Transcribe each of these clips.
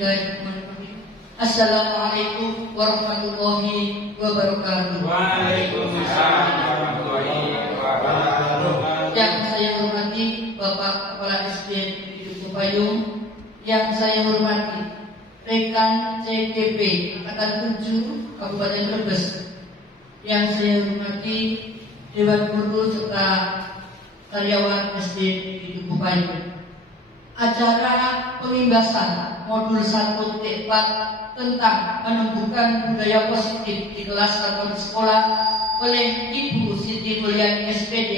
Bismillahirrahmanirrahim. Assalamualaikum warahmatullahi wabarakatuh. Waalaikumsalam warahmatullahi wabarakatuh. Yang saya hormati Bapak Kepala SD Duku Payung, yang saya hormati rekan CGP Angkatan 7 Kabupaten Brebes, yang saya hormati Dewan Guru serta karyawan SD Duku Payung. Acara pemimbasan modul 1.4 tentang menumbuhkan budaya positif di kelas atau di sekolah oleh Ibu Siti Mulyani SPD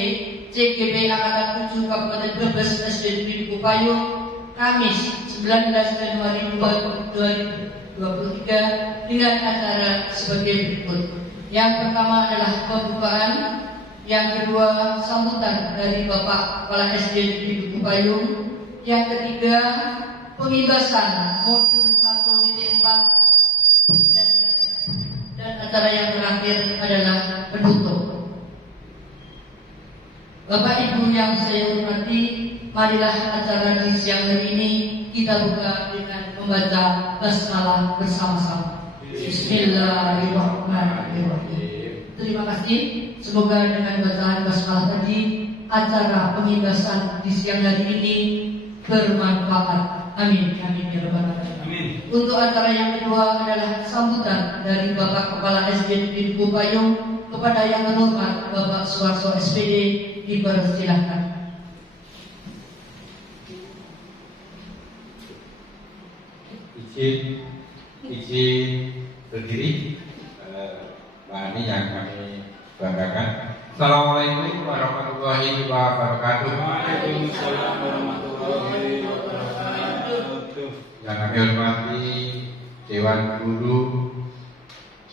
CGP Angkatan 7 Kabupaten Brebes SD Duku Payung Kamis 19 Januari 2023 dengan acara sebagai berikut. Yang pertama adalah pembukaan, yang kedua sambutan dari Bapak Kepala SD Duku Payung, yang ketiga pembebasan modul 1.4 dan acara yang terakhir adalah penutup. Bapak Ibu yang saya hormati, marilah acara di siang hari ini kita buka dengan membaca basmalah bersama-sama. Bismillahirrahmanirrahim. Terima kasih. Semoga dengan bacaan basmalah tadi acara pembebasan di siang hari ini bermanfaat. Amin. Amin ya rabbal alamin. Untuk acara yang kedua adalah sambutan dari Bapak Kepala SD Duku Payung kepada yang terhormat Bapak Suwarso SPD, dipersilahkan. Izin berdiri. Ini yang kami banggakan. Assalamualaikum warahmatullahi wabarakatuh. Waalaikumsalam warahmatullahi wabarakatuh. Yang kami hormati Dewan Guru,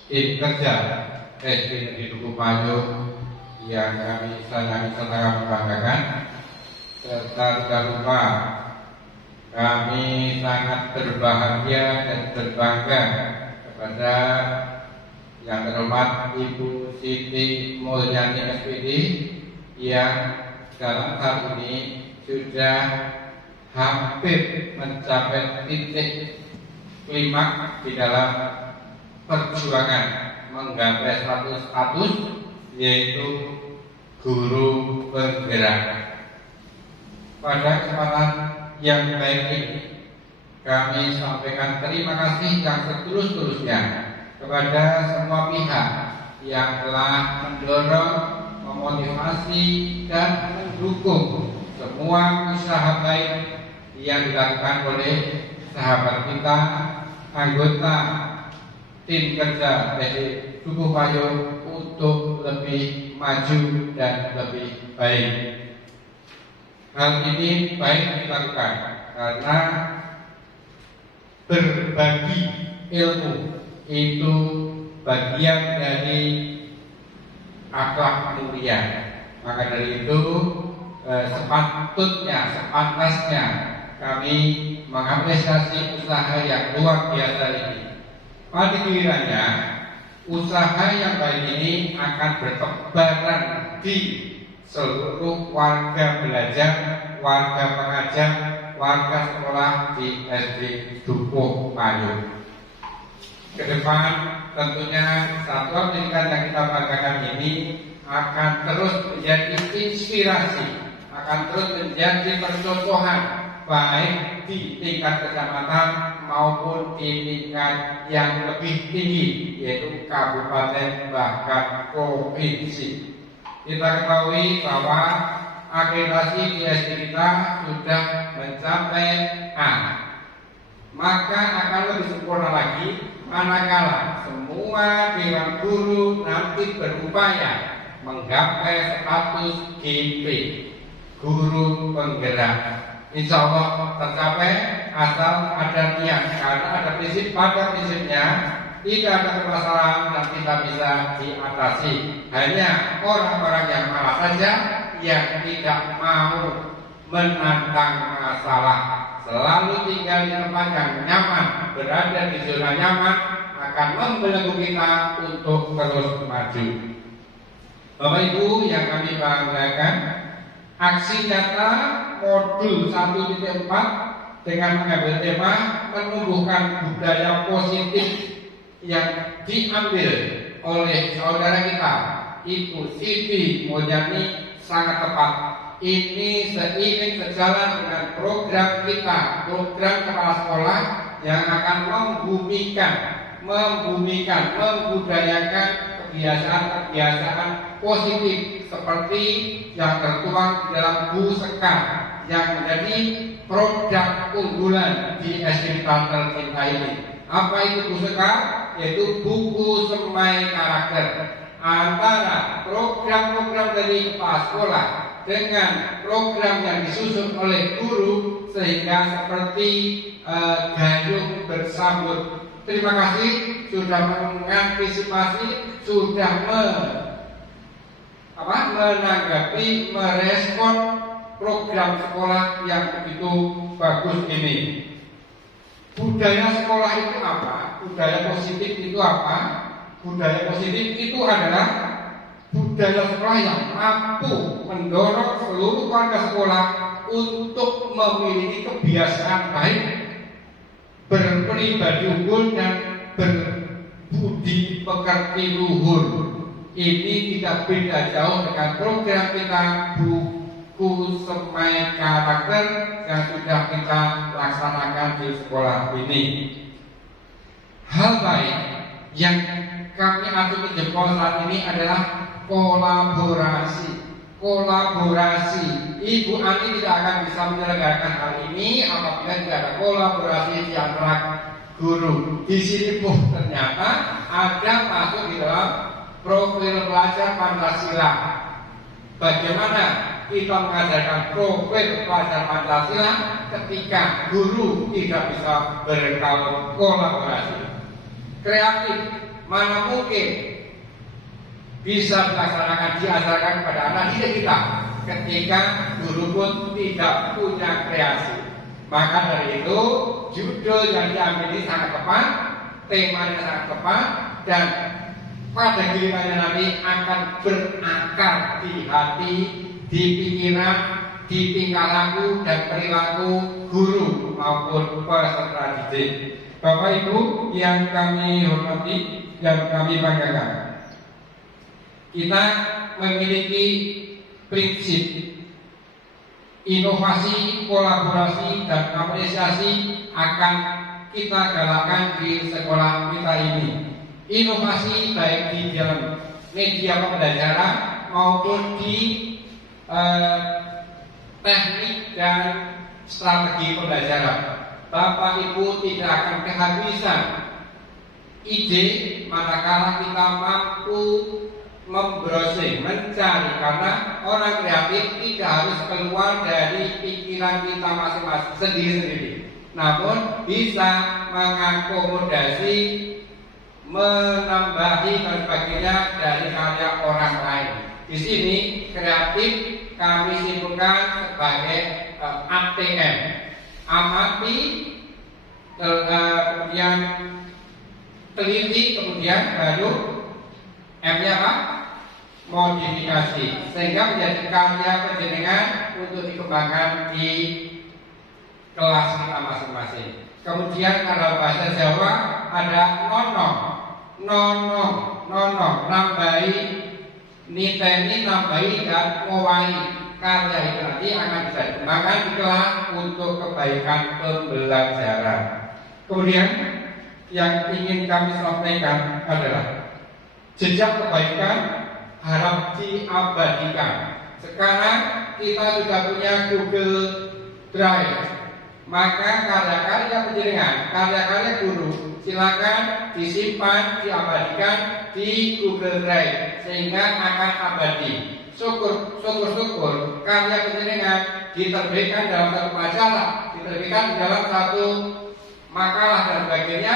tim kerja SD Negeri Duku Payung yang kami sayangi serta kami banggakan, serta tidak lupa kami sangat berbahagia dan berbangga kepada yang terhormat Ibu Siti Mulyani SPD yang dalam saat ini sudah hampir mencapai titik klimaks di dalam perjuangan menggapai status yaitu guru penggerak. Pada kesempatan yang baik ini kami sampaikan terima kasih yang setulus-tulusnya kepada semua pihak yang telah mendorong, memotivasi dan mendukung semua usaha baik yang dilakukan oleh sahabat kita, anggota tim kerja SD Duku Payung untuk lebih maju dan lebih baik. Hal ini baik dilakukan karena berbagi ilmu itu bagian dari akhlak mulia. Maka dari itu sepantasnya kami mengapresiasi usaha yang luar biasa ini. Pada gilirannya usaha yang baik ini akan bertebaran di seluruh warga belajar, warga pengajar, warga sekolah di SD Duku Payung. Ke depan tentunya satuan pendidikan yang kita banggakan ini akan terus menjadi inspirasi, akan terus menjadi percontohan baik di tingkat kecamatan maupun di tingkat yang lebih tinggi yaitu kabupaten bahkan provinsi. Kita ketahui bahwa akreditasi di SD kita sudah mencapai A, maka akan lebih sempurna lagi manakala semua dewan guru nanti berupaya menggapai status GP, guru penggerak. Insya Allah tercapai asal ada niat, karena ada prinsip, pada prinsipnya tidak ada permasalahan dan tidak bisa diatasi. Hanya orang-orang yang malas saja yang tidak mau menantang masalah, selalu tinggal di tempat yang nyaman, berada di zona nyaman, akan membelenggu kita untuk terus maju. Bapak Ibu yang kami banggakan, aksi nyata modul 1.4 dengan mengambil tema menumbuhkan budaya positif yang diambil oleh saudara kita Ibu Siti Mulyani sangat tepat. Ini seiring sejalan dengan program kita, program kepala sekolah yang akan membudayakan kebiasaan-kebiasaan positif seperti yang tertuang di dalam Bu Sekar yang menjadi produk unggulan di SD tercinta ini. Apa itu Bu Sekar? Yaitu buku semai karakter. Antara program-program dari kepala sekolah dengan program yang disusun oleh guru sehingga seperti gayung bersambut. Terima kasih sudah mengantisipasi, sudah menanggapi, merespon program sekolah yang begitu bagus ini. Budaya sekolah itu apa? Budaya positif itu apa? Budaya positif itu adalah budaya sekolah yang mampu mendorong seluruh warga sekolah untuk memiliki kebiasaan baik, berpribadi unggul dan berbudi pekerti luhur. Ini tidak beda jauh dengan program kita buku semai karakter yang sudah kita laksanakan di sekolah ini. Hal baik yang kami acungi jempol saat ini adalah kolaborasi. Ibu Ani tidak akan bisa menyelenggarakan hal ini apabila tidak ada kolaborasi di antara guru. Di sini pun ternyata ada masuk di dalam profil pelajar Pancasila. Bagaimana kita mengajarkan profil pelajar Pancasila ketika guru tidak bisa berkolaborasi? Kreatif, mana mungkin bisa diajarkan kepada anak didik kita ketika guru pun tidak punya kreasi. Maka dari itu judul yang diambil ini sangat tepat, temanya sangat tepat, dan pada gilirannya nanti akan berakar di hati, di pikiran, di tingkah laku dan perilaku guru maupun peserta didik. Bapak Ibu yang kami hormati, yang kami banggakan, kita memiliki prinsip inovasi, kolaborasi, dan apresiasi akan kita galakkan di sekolah kita ini. Inovasi baik di dalam media pembelajaran maupun di teknik dan strategi pembelajaran. Bapak Ibu tidak akan kehabisan ide manakala kita mampu membrowsing, mencari, karena orang kreatif tidak harus keluar dari pikiran kita masing-masing sendiri-sendiri, namun bisa mengakomodasi, menambahi dan sebagainya dari karya orang lain. Di sini kreatif kami simpulkan sebagai ATM, amati, kemudian teliti, kemudian baru M-nya apa? Modifikasi, sehingga menjadi karya penjenengan untuk dikembangkan di kelas kita masing-masing. Kemudian kalau bahasa Jawa ada nonong, nambahi, niteni, nambahi, dan ngowahi. Karya itu nanti akan bisa dikembangkan di kelas untuk kebaikan pembelajaran. Kemudian yang ingin kami sampaikan adalah jejak kebaikan harap diabadikan. Sekarang kita sudah punya Google Drive, maka karya-karya penjenengan, karya-karya guru silakan disimpan, diabadikan di Google Drive sehingga akan abadi. Syukur karya penjenengan diterbitkan dalam satu majalah, diterbitkan di dalam satu makalah dan sebagainya,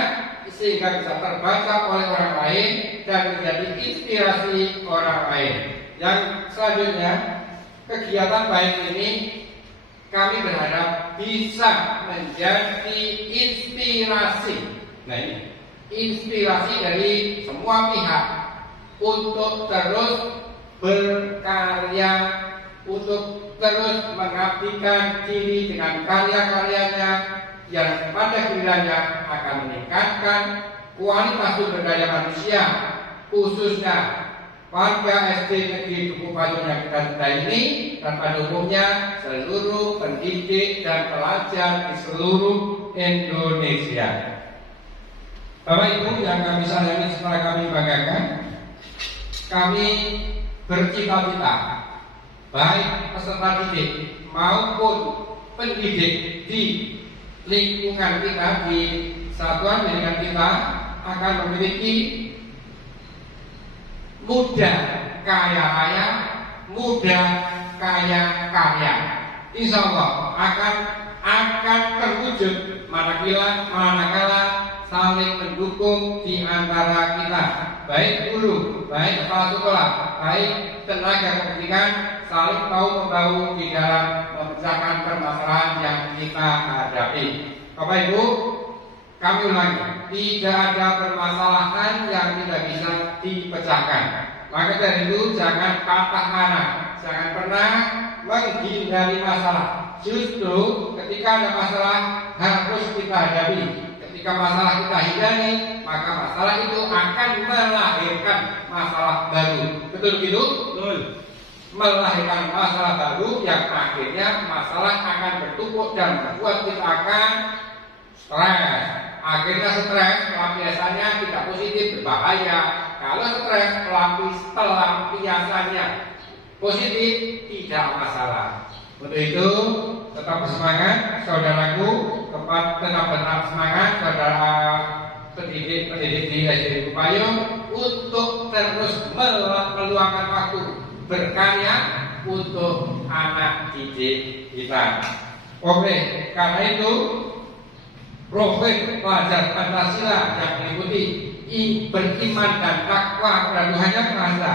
sehingga bisa terbaca oleh orang lain dan menjadi inspirasi orang lain. Yang selanjutnya, kegiatan baik ini kami berharap bisa menjadi inspirasi. Nah ini, inspirasi dari semua pihak untuk terus berkarya, untuk terus mengabdikan diri dengan karya-karyanya yang pada gilirannya akan meningkatkan kualitas sumber daya manusia, khususnya warga SD Negeri Dukuh Payung yang kita cintai ini, dan pada umumnya seluruh pendidik dan pelajar di seluruh Indonesia. Bapak Ibu yang kami sayangi serta kami banggakan, kami bercita-cita baik peserta didik maupun pendidik di lingkungan kita, di satuan pendidikan kita akan memiliki muda kaya raya, muda kaya karya. Insya Allah akan terwujud manakala saling mendukung di antara kita, baik guru, baik kepala sekolah, baik tenaga pendidikan, saling tahu-membahu di dalam memecahkan permasalahan yang kita hadapi. Bapak Ibu, kami ulangi, tidak ada permasalahan yang tidak bisa dipecahkan. Maka dari itu jangan patah mana, jangan pernah menghindari masalah. Justru ketika ada masalah harus kita hadapi. Ketika masalah kita hindari, maka masalah itu akan melahirkan masalah baru. Betul begitu? Betul. Melahirkan masalah baru yang akhirnya masalah akan bertumpuk dan membuat kita akan stres. Akhirnya stres pelampiasannya tidak positif, berbahaya. Kalau stres pelampiasannya positif, tidak masalah. Untuk itu tetap bersemangat saudaraku, tetap semangat saudara pendidik di SD Dukuh Payung untuk terus meluangkan waktu berkarya untuk anak didik kita. Oke, karena itu profil pelajar Pancasila yang mengikuti beriman dan takwa kepada Tuhan Yang Maha Esa,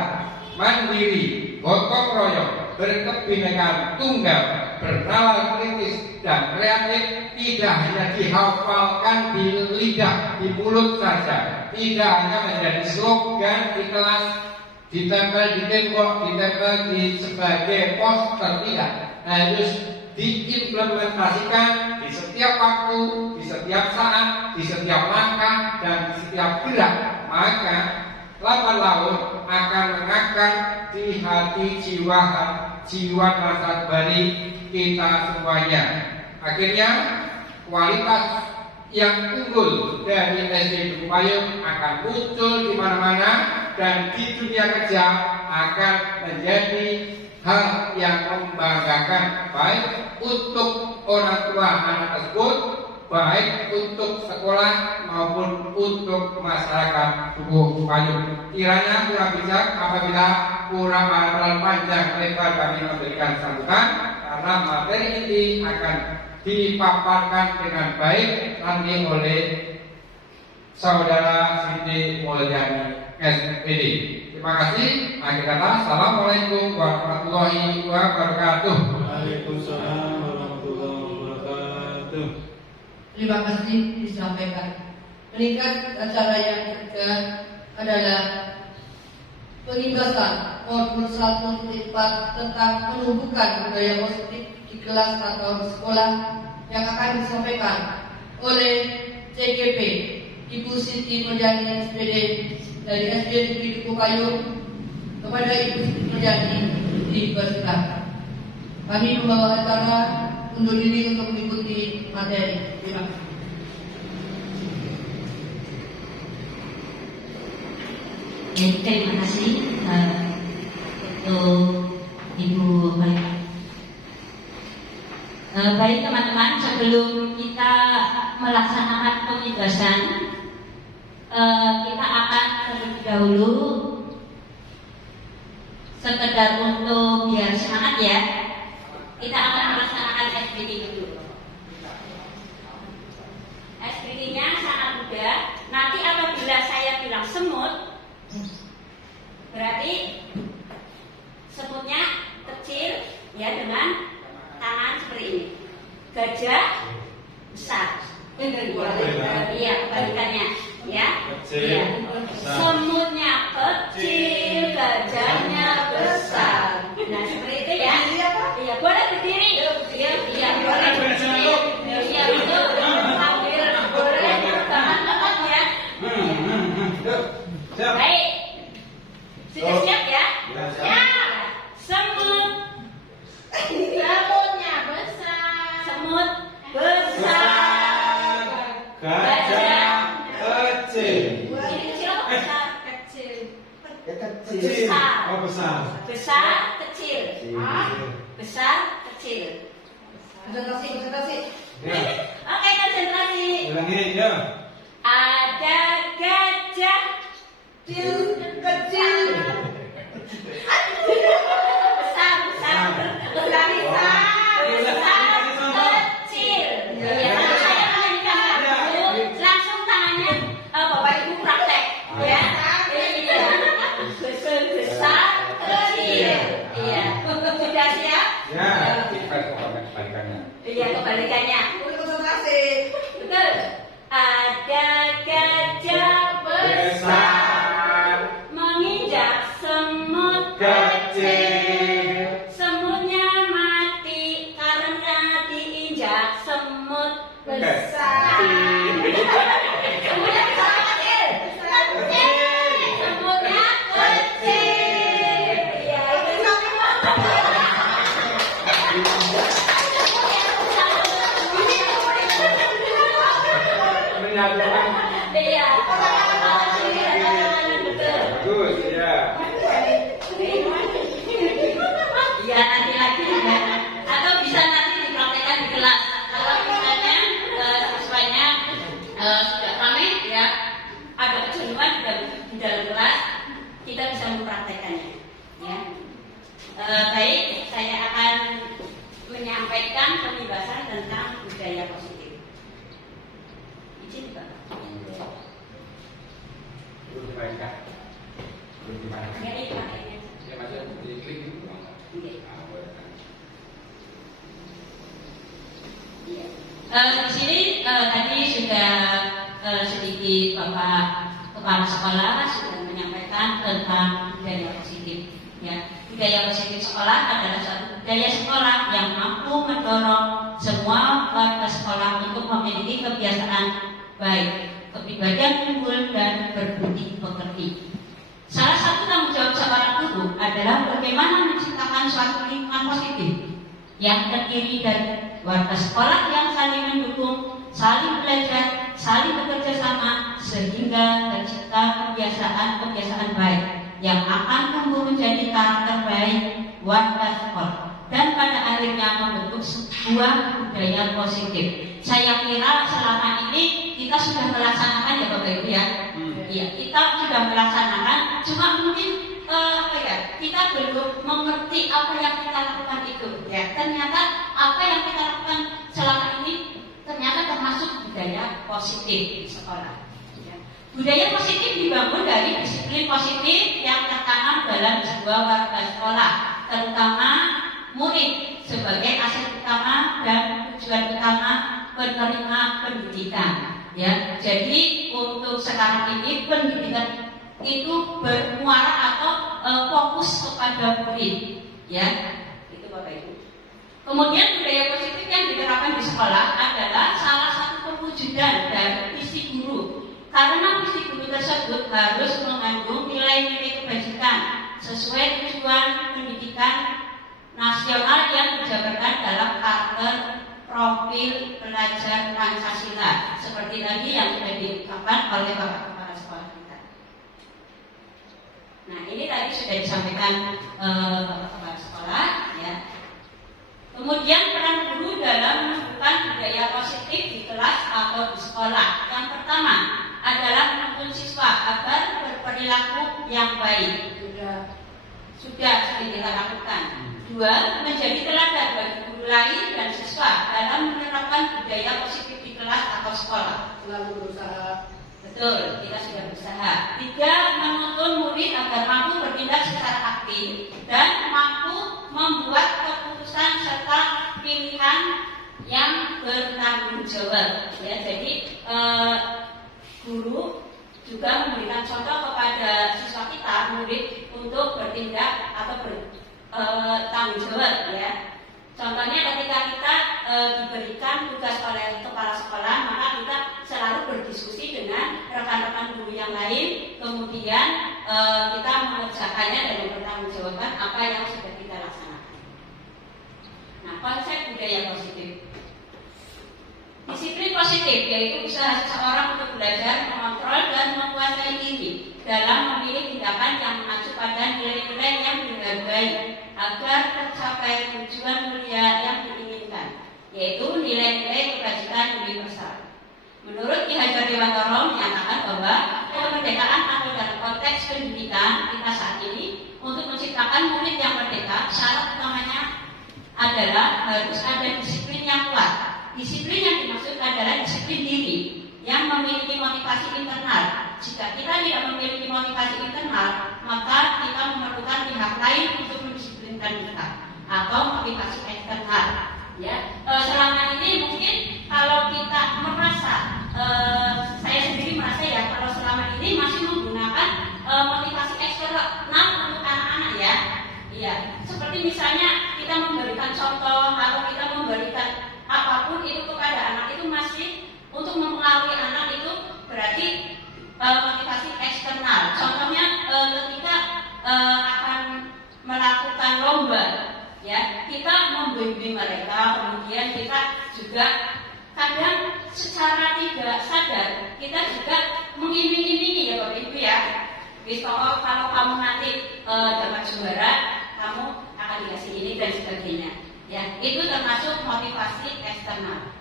mandiri, gotong royong, berkebinekaan tunggal, bernalar kritis dan kreatif, tidak hanya dihafalkan di lidah, di mulut saja, tidak hanya menjadi slogan di kelas, ditempel di tembok, ditempel di sebagai poster, tidak, harus diimplementasikan di setiap waktu, di setiap saat, di setiap langkah dan di setiap gerak. Maka lambat laun akan mengakar di hati jiwa nasabari kita semuanya. Akhirnya kualitas yang unggul dari SD Dukuh Payung akan muncul di mana-mana dan di dunia kerja akan menjadi hal yang membanggakan, baik untuk orang tua anak tersebut, baik untuk sekolah maupun untuk masyarakat Dukuh Payung. Kiranya kurang bijak apabila kurang terlalu panjang lebar kami memberikan sambutan, karena materi ini akan dipaparkan dengan baik nanti oleh saudara Siti Mulyani SPD. Terima kasih. Akhir kata, assalamualaikum warahmatullahi wabarakatuh. Waalaikumsalam warahmatullahi wabarakatuh. Terima kasih disampaikan. Meningkat acara yang ketiga adalah pengibasan modul 1.4 tentang menumbuhkan budaya positif di kelas atau di sekolah yang akan disampaikan oleh CGP Ibu Siti Mulyani SPD dari SD Negeri Dukuh Payung. Kepada Ibu Siti Mulyani dipersilakan. Kami membawa acara undur diri untuk mengikuti materi. Terima kasih. Terima kasih untuk Ibu Maria. Baik teman-teman, sebelum kita melaksanakan pengibasan, kita akan terlebih dahulu sekedar untuk biar semangat ya, kita akan melaksanakan SBD dulu. SBD-nya sangat mudah. Nanti apabila saya bilang semut, berarti semutnya kecil ya, dengan tangan seperti ini. Gajah besar. Iya, kebalikannya ya. Iya. Semutnya kecil, gajahnya besar. Nah, seperti itu ya. Iya, boleh berdiri. Iya, boleh berdiri. Iya, betul. Sudah siap ya? Ya, siap. Ya. Semut. Semutnya besar. Semut besar. Gajah kecil. Ini kecil apa besar? Kecil. Kecil. Oh, besar. Besar, kecil. Besar, kecil. Konsentrasi. Ya. Oke, konsentrasi. Ulangi ya. Ada gajah Kecil. besar, ulangi besar, kecil. Ya, saya menyanyikan lagu, langsung tangannya Bapak Ibu praktek, ya. Besar, kecil. Iya, sudah siap? Ya. Kita kebalikannya. Iya, kebalikannya. Konsentrasi. Betul. Ada gajah besar menginjak semut Kecil. Semutnya mati karena diinjak semut Besar. Semutnya besar kecil. Semutnya kecil. Iya, itu Menyatukan. iya. Betul. Bagus, ya. Ya nanti lagi ya. Atau bisa nanti dipraktekkan di kelas. Kalau misalnya siswanya sudah ramai ya, ada kejenuhan di dalam kelas, kita bisa mempraktekannya. Ya. Baik, saya akan menyampaikan pembahasan tentang budaya positif. Izin Pak. Belum dimainkan. Belum dimainkan. Ya, ini Pak. Ini. Ya, masih diklik dulu. Oke. Ah, boleh. Iya. Di sini tadi sudah sedikit Bapak Kepala Sekolah sudah menyampaikan tentang budaya positif. Ya, budaya positif sekolah adalah suatu budaya sekolah yang mampu mendorong semua warga sekolah untuk memiliki kebiasaan baik, kepribadian unggul dan berbudi pekerti. Salah satu tanggung jawab seorang guru adalah bagaimana menciptakan suatu lingkungan positif yang terdiri dari warga sekolah yang saling mendukung, saling belajar, saling bekerja sama sehingga tercipta kebiasaan-kebiasaan baik yang akan tumbuh menjadi karakter baik warga sekolah dan pada akhirnya membentuk sebuah budaya positif. Saya kira selama ini kita sudah melaksanakan ya Bapak Ibu ya. Iya, kita sudah melaksanakan, cuma mungkin kita belum mengerti apa yang kita lakukan itu. Ya, ternyata apa yang kita lakukan selama ini ternyata termasuk budaya positif di sekolah. Ya. Budaya positif dibangun dari disiplin positif yang tertanam dalam sebuah warga sekolah, terutama murid sebagai aset utama dan tujuan utama penerima pendidikan. Ya, jadi untuk sekarang ini pendidikan itu bermuara atau fokus kepada murid, ya, itu Bapak Ibu. Kemudian budaya positif yang diterapkan di sekolah adalah salah satu perwujudan dari visi guru, karena visi guru tersebut harus mengandung nilai-nilai kebajikan sesuai tujuan pendidikan nasional yang dijabarkan dalam karakter profil pelajar Pancasila seperti tadi yang sudah diungkapkan oleh Bapak Kepala Sekolah kita. Nah, ini tadi sudah disampaikan Bapak Kepala Sekolah ya. Kemudian peran guru dalam menumbuhkan budaya positif di kelas atau di sekolah. Yang pertama adalah menuntun siswa agar berperilaku yang baik. Sudah kita lakukan. Dua, menjadi teladan bagi guru lain dan siswa dalam menerapkan budaya positif di kelas atau sekolah. Selalu berusaha. Betul, kita sudah berusaha. Tiga, menuntun murid agar mampu bertindak secara aktif dan mampu membuat keputusan serta pilihan yang bertanggung jawab. Ya, jadi guru juga memberikan contoh kepada siswa kita, murid, untuk bertindak atau bertanggung jawab. Ya. Contohnya ketika kita diberikan tugas oleh kepala sekolah, maka kita selalu berdiskusi dengan rekan-rekan guru yang lain, kemudian kita mengerjakannya dan mempertanggungjawabkan apa yang sudah kita laksanakan. Nah, konsep budaya positif. Disiplin positif yaitu usaha seseorang untuk belajar, mengontrol, dan menguasai diri dalam memilih tindakan yang mengacu pada nilai-nilai yang dihargai agar tercapai tujuan mulia yang diinginkan, yaitu nilai-nilai kebajikan universal. Menurut Ki Hajar Dewantara menyatakan bahwa kemerdekaan atau dalam konteks pendidikan kita saat ini untuk menciptakan murid yang merdeka, syarat utamanya adalah harus ada disiplin yang kuat. Disiplin yang dimaksud adalah disiplin diri yang memiliki motivasi internal. Jika kita tidak memiliki motivasi internal, maka kita memerlukan pihak lain untuk mendisiplinkan kita atau motivasi eksternal. Ya, selama ini mungkin kalau kita merasa, saya sendiri merasa ya, kalau selama ini masih menggunakan motivasi eksternal untuk anak-anak ya. Iya, seperti misalnya kita memberikan contoh atau kita memberikan apapun itu kepada anak itu masih untuk mempengaruhi anak itu berarti motivasi eksternal. Contohnya ketika akan melakukan lomba, ya kita membimbing mereka, kemudian kita juga kadang secara tidak sadar kita juga mengiming-imingi ya Bapak Ibu ya. Kalau kamu nanti dapat juara, kamu akan dikasih ini dan sebagainya. Ya, itu termasuk motivasi eksternal.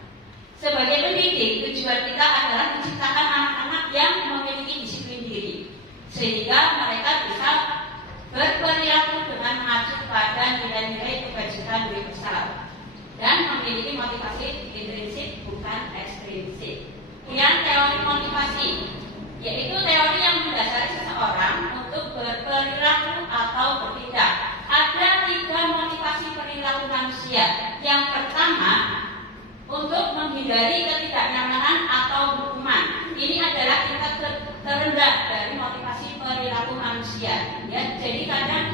Sebagai pendidik, tujuan kita adalah menciptakan anak-anak yang memiliki disiplin diri, sehingga mereka bisa berperilaku dengan mengacu pada nilai-nilai kebajikan universal dan memiliki motivasi intrinsik bukan ekstrinsik. Kemudian teori motivasi, yaitu teori yang mendasari seseorang untuk berperilaku atau bertindak. Ada 3 motivasi perilaku manusia. Yang pertama, untuk menghindari ketidaknyamanan atau hukuman. Ini adalah tingkat terendah dari motivasi perilaku manusia. Ya, jadi kadang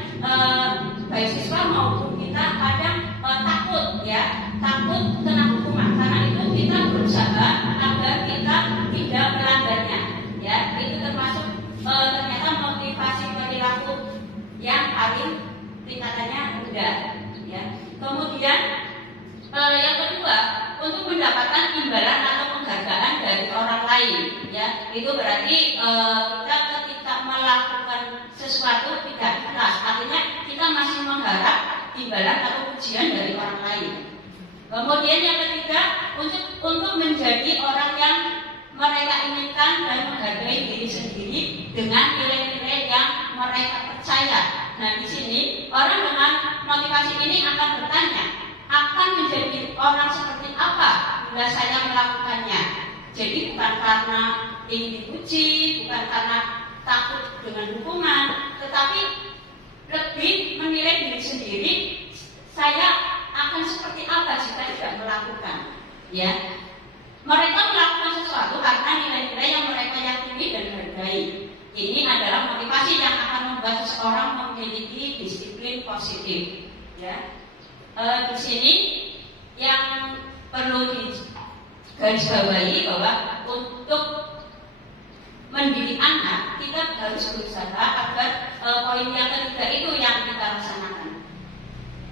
baik siswa maupun kita kadang takut ya, takut kena hukuman. Karena itu kita berusaha agar kita tidak melanggarnya. Ya, itu termasuk ternyata motivasi perilaku yang paling tingkatannya rendah. Ya. Kemudian yang kedua, untuk mendapatkan imbalan atau penghargaan dari orang lain. Ya, itu berarti kita ketika melakukan sesuatu tidak ikhlas, artinya kita masih mengharap imbalan atau pujian dari orang lain. Kemudian yang ketiga, untuk menjadi orang yang mereka inginkan dan menghargai diri sendiri dengan nilai-nilai yang mereka percaya. Nah, di sini orang dengan motivasi ini akan bertanya, akan menjadi orang seperti apa bila saya melakukannya? Jadi bukan karena ingin dipuji, bukan karena takut dengan hukuman, tetapi lebih menilai diri sendiri, saya akan seperti apa jika tidak melakukan. Ya, mereka melakukan sesuatu karena nilai-nilai yang mereka yakini dan hargai. Ini adalah motivasi yang akan membuat seseorang memiliki disiplin positif. Ya, di sini yang perlu digarisbawahi bahwa untuk mendidik anak kita harus berusaha agar poin yang ketiga itu yang kita laksanakan,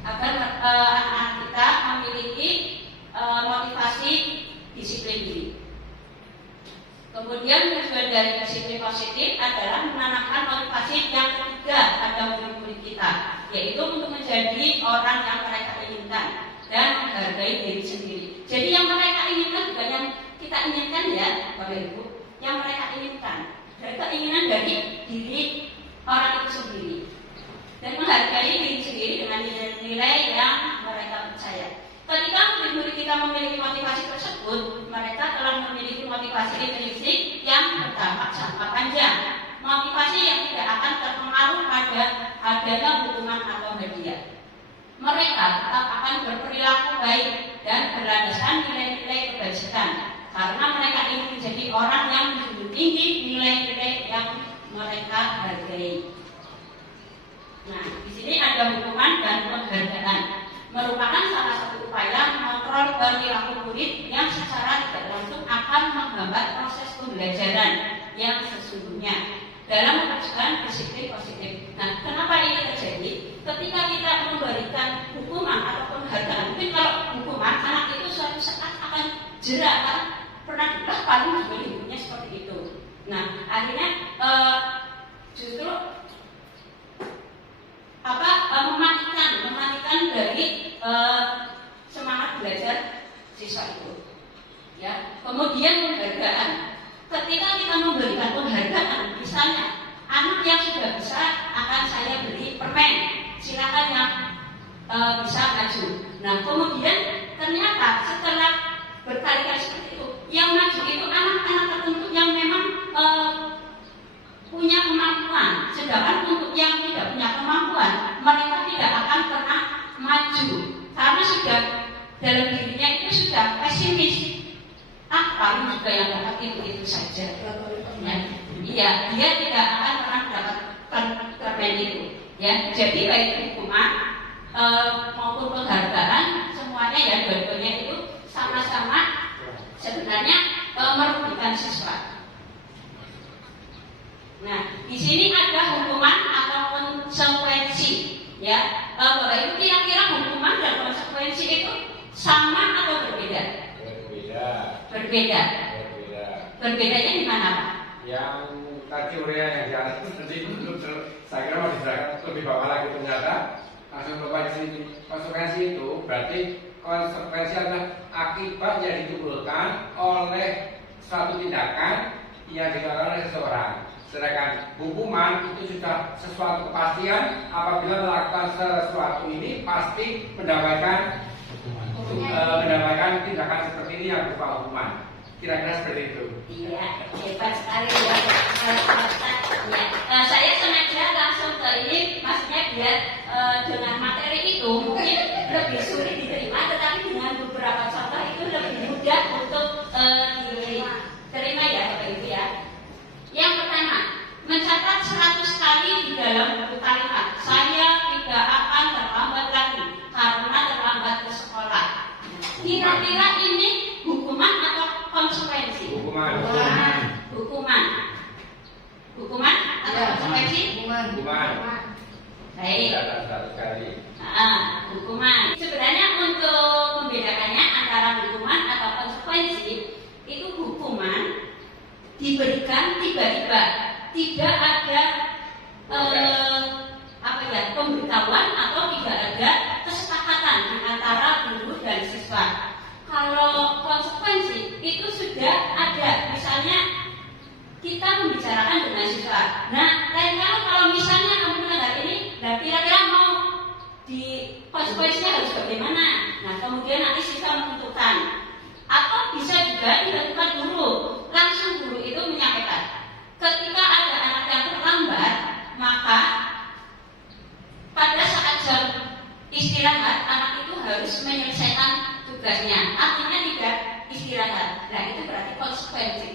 agar anak-anak kita memiliki motivasi disiplin diri. Kemudian tujuan dari disiplin positif adalah menanamkan motivasi yang ketiga pada murid-murid kita, yaitu untuk menjadi orang yang mereka inginkan dan menghargai diri sendiri. Jadi yang mereka inginkan bukan yang kita inginkan ya Bapak Ibu, yang mereka inginkan dari keinginan dari diri orang itu sendiri dan menghargai diri sendiri dengan nilai-nilai yang mereka percaya. Ketika murid-murid kita memiliki motivasi tersebut, mereka telah memiliki motivasi intrinsik yang berdampak jangka panjang. Motivasi yang tidak akan terpengaruh pada adanya hukuman atau hadiah. Mereka tetap akan berperilaku baik dan berlandaskan nilai-nilai kebajikan, karena mereka ingin menjadi orang yang menjunjung tinggi nilai-nilai yang mereka hargai. Nah, di sini ada hukuman dan penghargaan, merupakan salah satu upaya mengontrol perilaku murid yang secara tidak langsung akan menghambat proses pembelajaran yang sesungguhnya. dalam mewujudkan disiplin positif. Nah, kenapa ini terjadi? Ketika kita memberikan hukuman atau penghargaan, mungkin kalau hukuman anak itu suatu saat akan jerak, kan pernah kita paling juga hidupnya seperti itu. Nah, akhirnya justru mematikan dari semangat belajar siswa itu. Ya, kemudian penghargaan. Ketika kita memberikan penghargaan, misalnya anak yang sudah bisa akan saya beri permen, silakan yang bisa maju. Nah, kemudian ternyata setelah berkali-kali seperti itu, yang maju itu anak-anak tertentu yang memang punya kemampuan, sedangkan untuk yang tidak punya kemampuan, mereka tidak akan pernah maju karena sudah dalam dirinya itu sudah pesimis. Paling juga yang dapat itu saja. Ya, iya, dia tidak akan pernah dapat permen itu. Ya, jadi baik hukuman maupun penghargaan semuanya ya dua-duanya itu sama-sama sebenarnya merugikan siswa. Nah, di sini ada hukuman atau konsekuensi. Ya, Bapak Ibu kira-kira hukuman dan konsekuensi itu sama atau berbeda? Berbeda. Berbedanya di mana, Pak? Yang tadi Urea yang di atas itu nanti belum saya kira mau dijelaskan lebih bawah lagi, ternyata langsung konsekuensi itu berarti konsekuensi adalah akibat yang ditimbulkan oleh suatu tindakan yang dilakukan oleh seseorang. Sedangkan hukuman itu sudah sesuatu kepastian, apabila melakukan sesuatu ini pasti mendapatkan tindakan seperti ini yang berupa hukuman. Kira-kira seperti itu. Iya, hebat sekali ya. Nah, saya sengaja langsung ke ini, maksudnya biar dengan materi itu mungkin lebih sulit diterima, tetapi dengan beberapa contoh itu lebih mudah untuk diterima ya Bapak Ibu ya. Yang pertama, mencatat 100 kali di dalam buku kalimat. Saya tidak akan terlambat lagi karena terlambat ke sekolah. Kira-kira ini hukuman atau konsekuensi? Hukuman atau konsekuensi? Hukuman. Baik. Hukuman. Sebenarnya untuk membedakannya antara hukuman atau konsekuensi, itu hukuman diberikan tiba-tiba, tidak ada pemberitahuan atau tidak ada kesepakatan di antara guru dan siswa. Kalau konsekuensi itu sudah ada, misalnya kita membicarakan dengan siswa. Nah, lain kalau misalnya kamu melanggar ini, nah kira-kira mau di konsekuensinya harus bagaimana? Nah, kemudian nanti siswa menentukan. Atau bisa juga dilakukan guru, langsung guru itu menyampaikan. Ketika ada anak yang terlambat, maka pada saat jam istirahat, anak itu harus menyelesaikan tugasnya. Artinya tidak istirahat. Nah, itu berarti konsekuensi.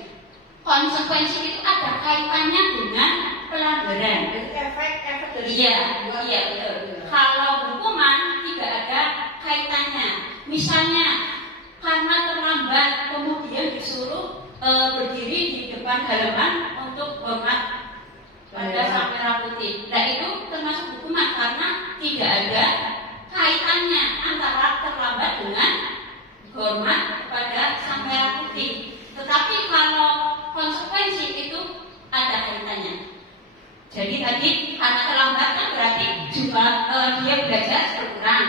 Konsekuensi itu ada kaitannya dengan pelanggaran. Efek dari Iya betul. Kalau hukuman tidak ada kaitannya. Misalnya karena terlambat, kemudian disuruh berdiri di depan halaman untuk hormat pada sang merah putih. Nah, itu termasuk hukuman karena tidak ada kaitannya antara terlambat dengan hormat kepada sang merah putih. Tetapi kalau konsekuensi itu ada kaitannya. Jadi tadi karena terlambat kan berarti jumlah dia belajar berkurang.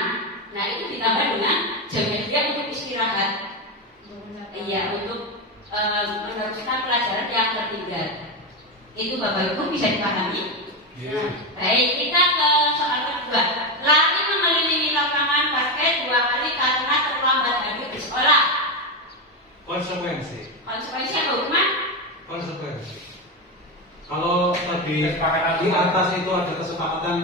Nah, itu ditambah dengan jamnya dia untuk istirahat. Iya, untuk meneruskan pelajaran yang tertinggal. Itu Bapak Ibu bisa dipahami? Yeah. Baik, kita ke soal kedua. Lari mengelilingi lapangan basket 2 kali karena terlambat hadir di sekolah. Konsekuensi. Konsekuensi apa hukuman? Konsekuensi. Kalau tadi di atas itu ada kesepakatan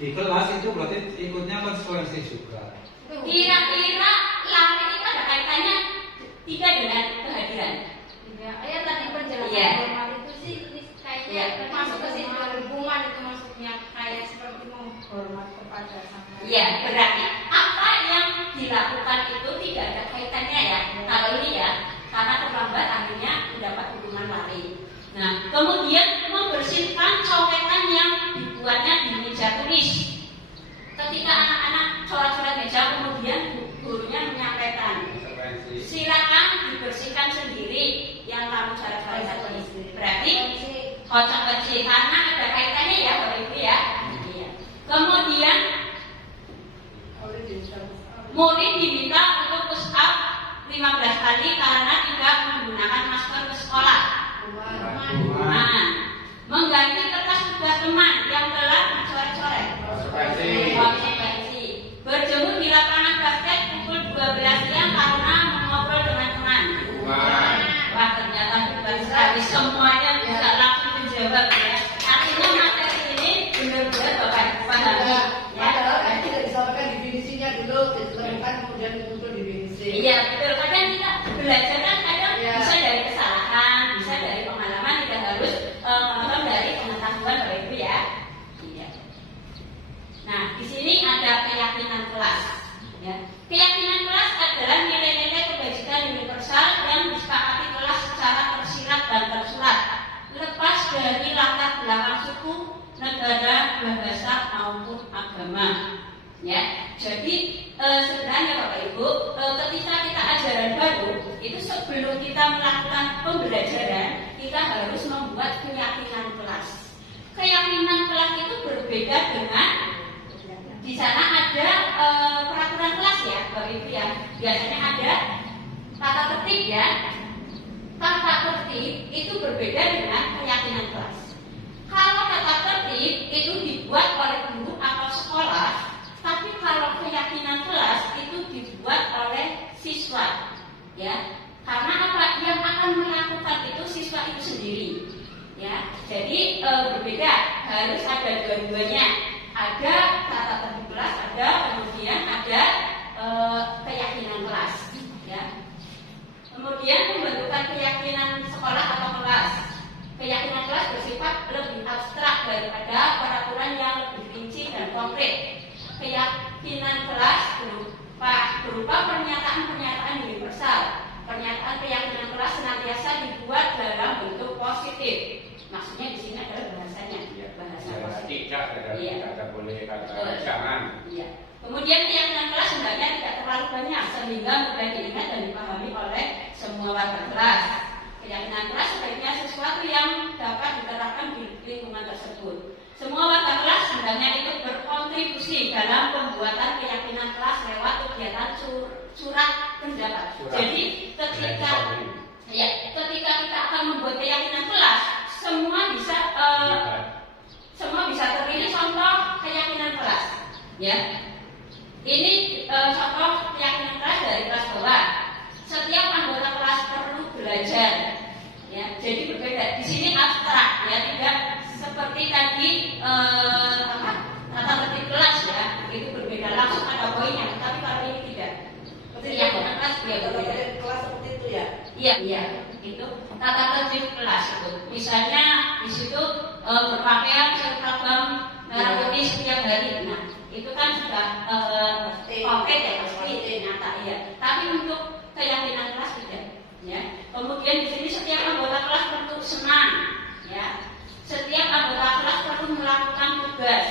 di kelas, itu berarti ikutnya konsekuensi juga. Kira-kira lari itu ada kaitannya tidak dengan kehadiran? Ya tadi penjelasan Iya. formal itu sih kayaknya masuk ke situ, hubungan itu maksudnya kayak seperti menghormat kepada sang. Iya, berarti apa yang dilakukan itu tidak ada kaitannya ya. Kalau ini ya, karena terlambat akhirnya mendapat hukuman lari. Nah, kemudian membersihkan ketika anak-anak coret-coret meja, kemudian gurunya menyampaikan, silakan dibersihkan sendiri yang kamu coret-coret tadi. Berarti kocok kecil karena ada kaitannya ya Bapak Ibu ya. Iya. Kemudian murid diminta untuk push up 15 kali karena tidak menggunakan masker ke sekolah. Nah, mengganti kertas tugas teman yang telah dicoret-coret. Konsekuensi. Berjemur di lapangan basket pukul 12 siang karena mengobrol dengan teman. Wah, ternyata bukan sekali semuanya bisa langsung dijawab ya. Artinya materi ini benar-benar Bapak Ibu pahami. Ya, padahal tidak disampaikan definisinya dulu, ditemukan kemudian muncul definisi. Iya, betul. Kadang kita belajar kan kadang bisa dari kesalahan, bisa dari pengalaman, tidak harus menonton dari pengetahuan Bapak Ibu ya. Iya. Nah, di sini ada keyakinan kelas. Ya. Keyakinan kelas adalah nilai-nilai kebajikan universal yang disepakati kelas secara tersirat dan tersurat, lepas dari latar belakang suku, negara, bahasa maupun agama. Ya, jadi sebenarnya Bapak Ibu, ketika kita ajaran baru, itu sebelum kita melakukan pembelajaran, kita harus membuat keyakinan kelas. Keyakinan kelas itu berbeda dengan di sana ada peraturan kelas ya, Bapak Ibu ya. Biasanya ada tata tertib ya. Tata tertib itu berbeda dengan keyakinan kelas. Kalau tata tertib itu dibuat oleh guru atau sekolah, tapi kalau keyakinan kelas itu dibuat oleh siswa, ya. Karena apa? Yang akan melakukan itu siswa itu sendiri, ya. Jadi berbeda, harus ada dua-duanya. Ada tata tertib kelas, ada kemudian ada keyakinan kelas, ya. Kemudian pembentukan keyakinan sekolah atau kelas. Keyakinan kelas bersifat lebih abstrak daripada peraturan yang lebih rinci dan konkret. Keyakinan kelas berupa pernyataan-pernyataan universal. Pernyataan keyakinan kelas senantiasa dibuat dalam bentuk positif. Maksudnya di sini adalah bahasanya, bahasa positif. Kata boleh, kata jangan. Iya. Kemudian keyakinan kelas sebenarnya tidak terlalu banyak sehingga mudah diingat dan dipahami oleh semua warga kelas. Keyakinan kelas sebaiknya sesuatu yang dapat diterapkan di lingkungan tersebut. Semua warga kelas sebenarnya itu berkontribusi dalam pembuatan keyakinan kelas lewat kegiatan surat pendapat. Jadi ketika kita akan membuat keyakinan kelas, semua bisa terpilih contoh keyakinan kelas. Ya, ini contoh keyakinan kelas dari kelas bawah. Setiap anggota kelas perlu belajar. Ya, jadi berbeda. Di sini abstrak, ya, tidak seperti tadi tata tertib kelas ya, itu berbeda langsung ada poinnya. Tapi kalau ini tidak. Keyakinan kelas dia berbeda. Kelas seperti itu ya. Iya, itu tata tertib kelas itu. Misalnya di situ berpakaian seragam merah putih setiap hari. Nah, itu kan sudah konkret ya, pasti nyata ya. Tapi untuk keyakinan kelas tidak. Ya. Kemudian di sini setiap anggota kelas perlu senang. Ya. Setiap anggota kelas perlu melakukan tugas.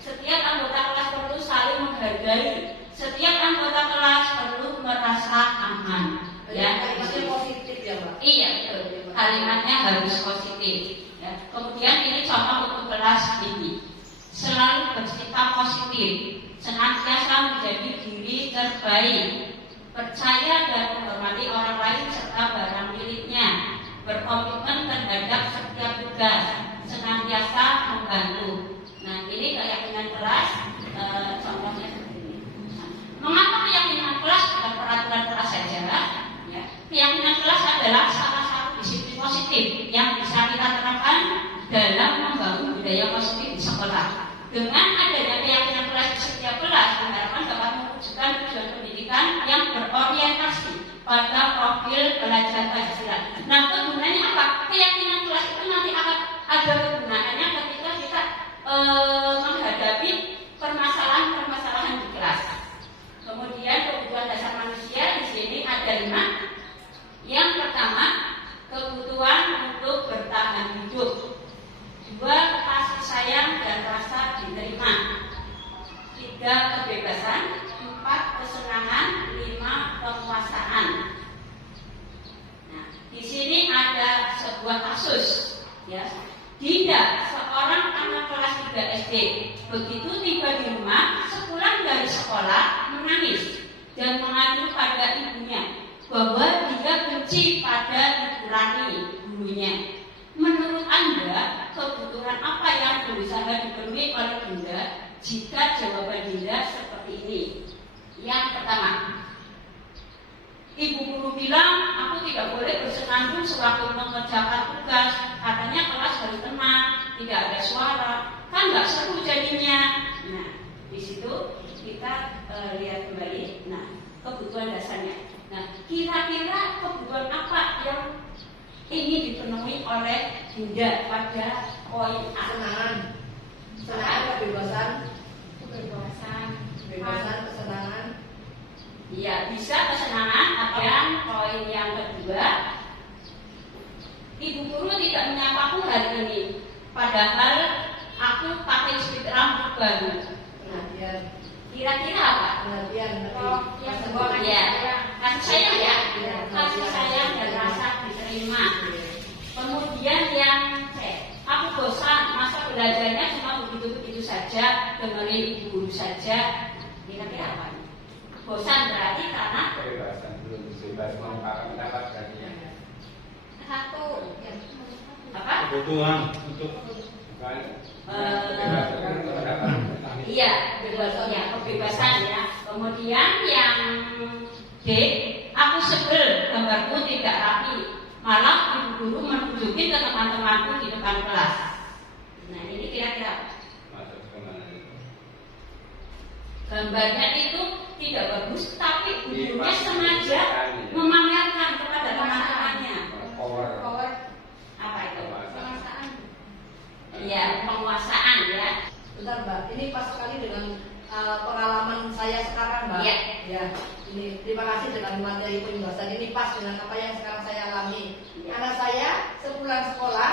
Setiap anggota kelas perlu saling menghargai. Setiap anggota kelas perlu merasa aman. Ya, kalimatnya positif ya, Mbak. Iya, betul. Kalimatnya harus positif. Ya. Kemudian ini contoh untuk kelas ini. Selalu bersikap positif, senantiasa menjadi diri terbaik, percaya dan menghormati orang lain serta barang miliknya, berkomitmen terhadap setiap tugas, senantiasa membantu. Nah, ini keyakinan kelas, contohnya seperti ini. Mengapa keyakinan kelas bukan peraturan kelas saja? Ya, keyakinan kelas adalah salah satu disiplin positif yang bisa kita terapkan dalam membangun budaya positif di sekolah. Dengan adanya keyakinan kelas di setiap kelas, diharapkan dapat mewujudkan tujuan pendidikan yang berorientasi pada profil pelajar Pancasila. Nah, kegunaannya apa? Keyakinan kelas itu nanti akan ada kegunaannya ketika kita menghadapi permasalahan-permasalahan di kelas. Kemudian kebutuhan dasar manusia di sini ada 5. Yang pertama, kebutuhan untuk bertahan hidup. 2, kasih sayang dan rasa diterima. 3, 3 kebebasan, 4 kesenangan, 5 penguasaan. Nah, di sini ada sebuah kasus, ya. Dinda, seorang anak kelas 3 SD, begitu tiba di rumah, sepulang dari sekolah menangis dan mengadu pada ibunya bahwa dia benci pada Ibu Rani, gurunya. Menurut Anda, kebutuhan apa yang berusaha dipenuhi oleh Dinda jika jawaban Dinda seperti ini? Yang pertama, Ibu guru bilang aku tidak boleh bersenandung sewaktu mengerjakan tugas. Katanya kelas harus tenang, tidak ada suara. Kan nggak seru jadinya. Nah, di situ kita lihat kembali. Nah, kebutuhan dasarnya. Nah, kira-kira kebutuhan apa yang ingin dipenuhi oleh Dinda pada poin A? Senangan, kebebasan, kesenangan. Iya, bisa kesenangan. Dan poin yang kedua, Ibu guru tidak menyapaku hari ini, padahal aku pakai split rambut baru. Kira-kira apa? Yang kedua kan Ya, kasih sayang ya, kasih sayang dan rasa diterima. Kemudian yang C, aku bosan, masa belajarnya cuma begitu-begitu saja, dengerin ibu guru saja. Kira-kira apa? Bosan berarti karena Kebebasan, belum bebas mengungkapkan pendapat tadinya. satu apa? Kebutuhan untuk Bukan kebebasan kan pendapat. Iya, kebebasan ya. Kemudian yang D, aku sebel gambarku tidak rapi. Malah ibu guru menunjukin ke teman-temanku di depan kelas. Nah, ini kira-kira apa? Masuk kemana itu? Gambarnya itu tidak bagus, tapi gurunya Iya, sengaja iya. memamerkan kepada teman-temannya. Power. Apa itu? penguasaan. Iya, penguasaan ya. Bentar Mbak, ini pas sekali dengan pengalaman saya sekarang Mbak. Iya. Ya, ini terima kasih dengan materi penjelasan ini pas dengan apa yang sekarang saya alami. Anak saya sepulang sekolah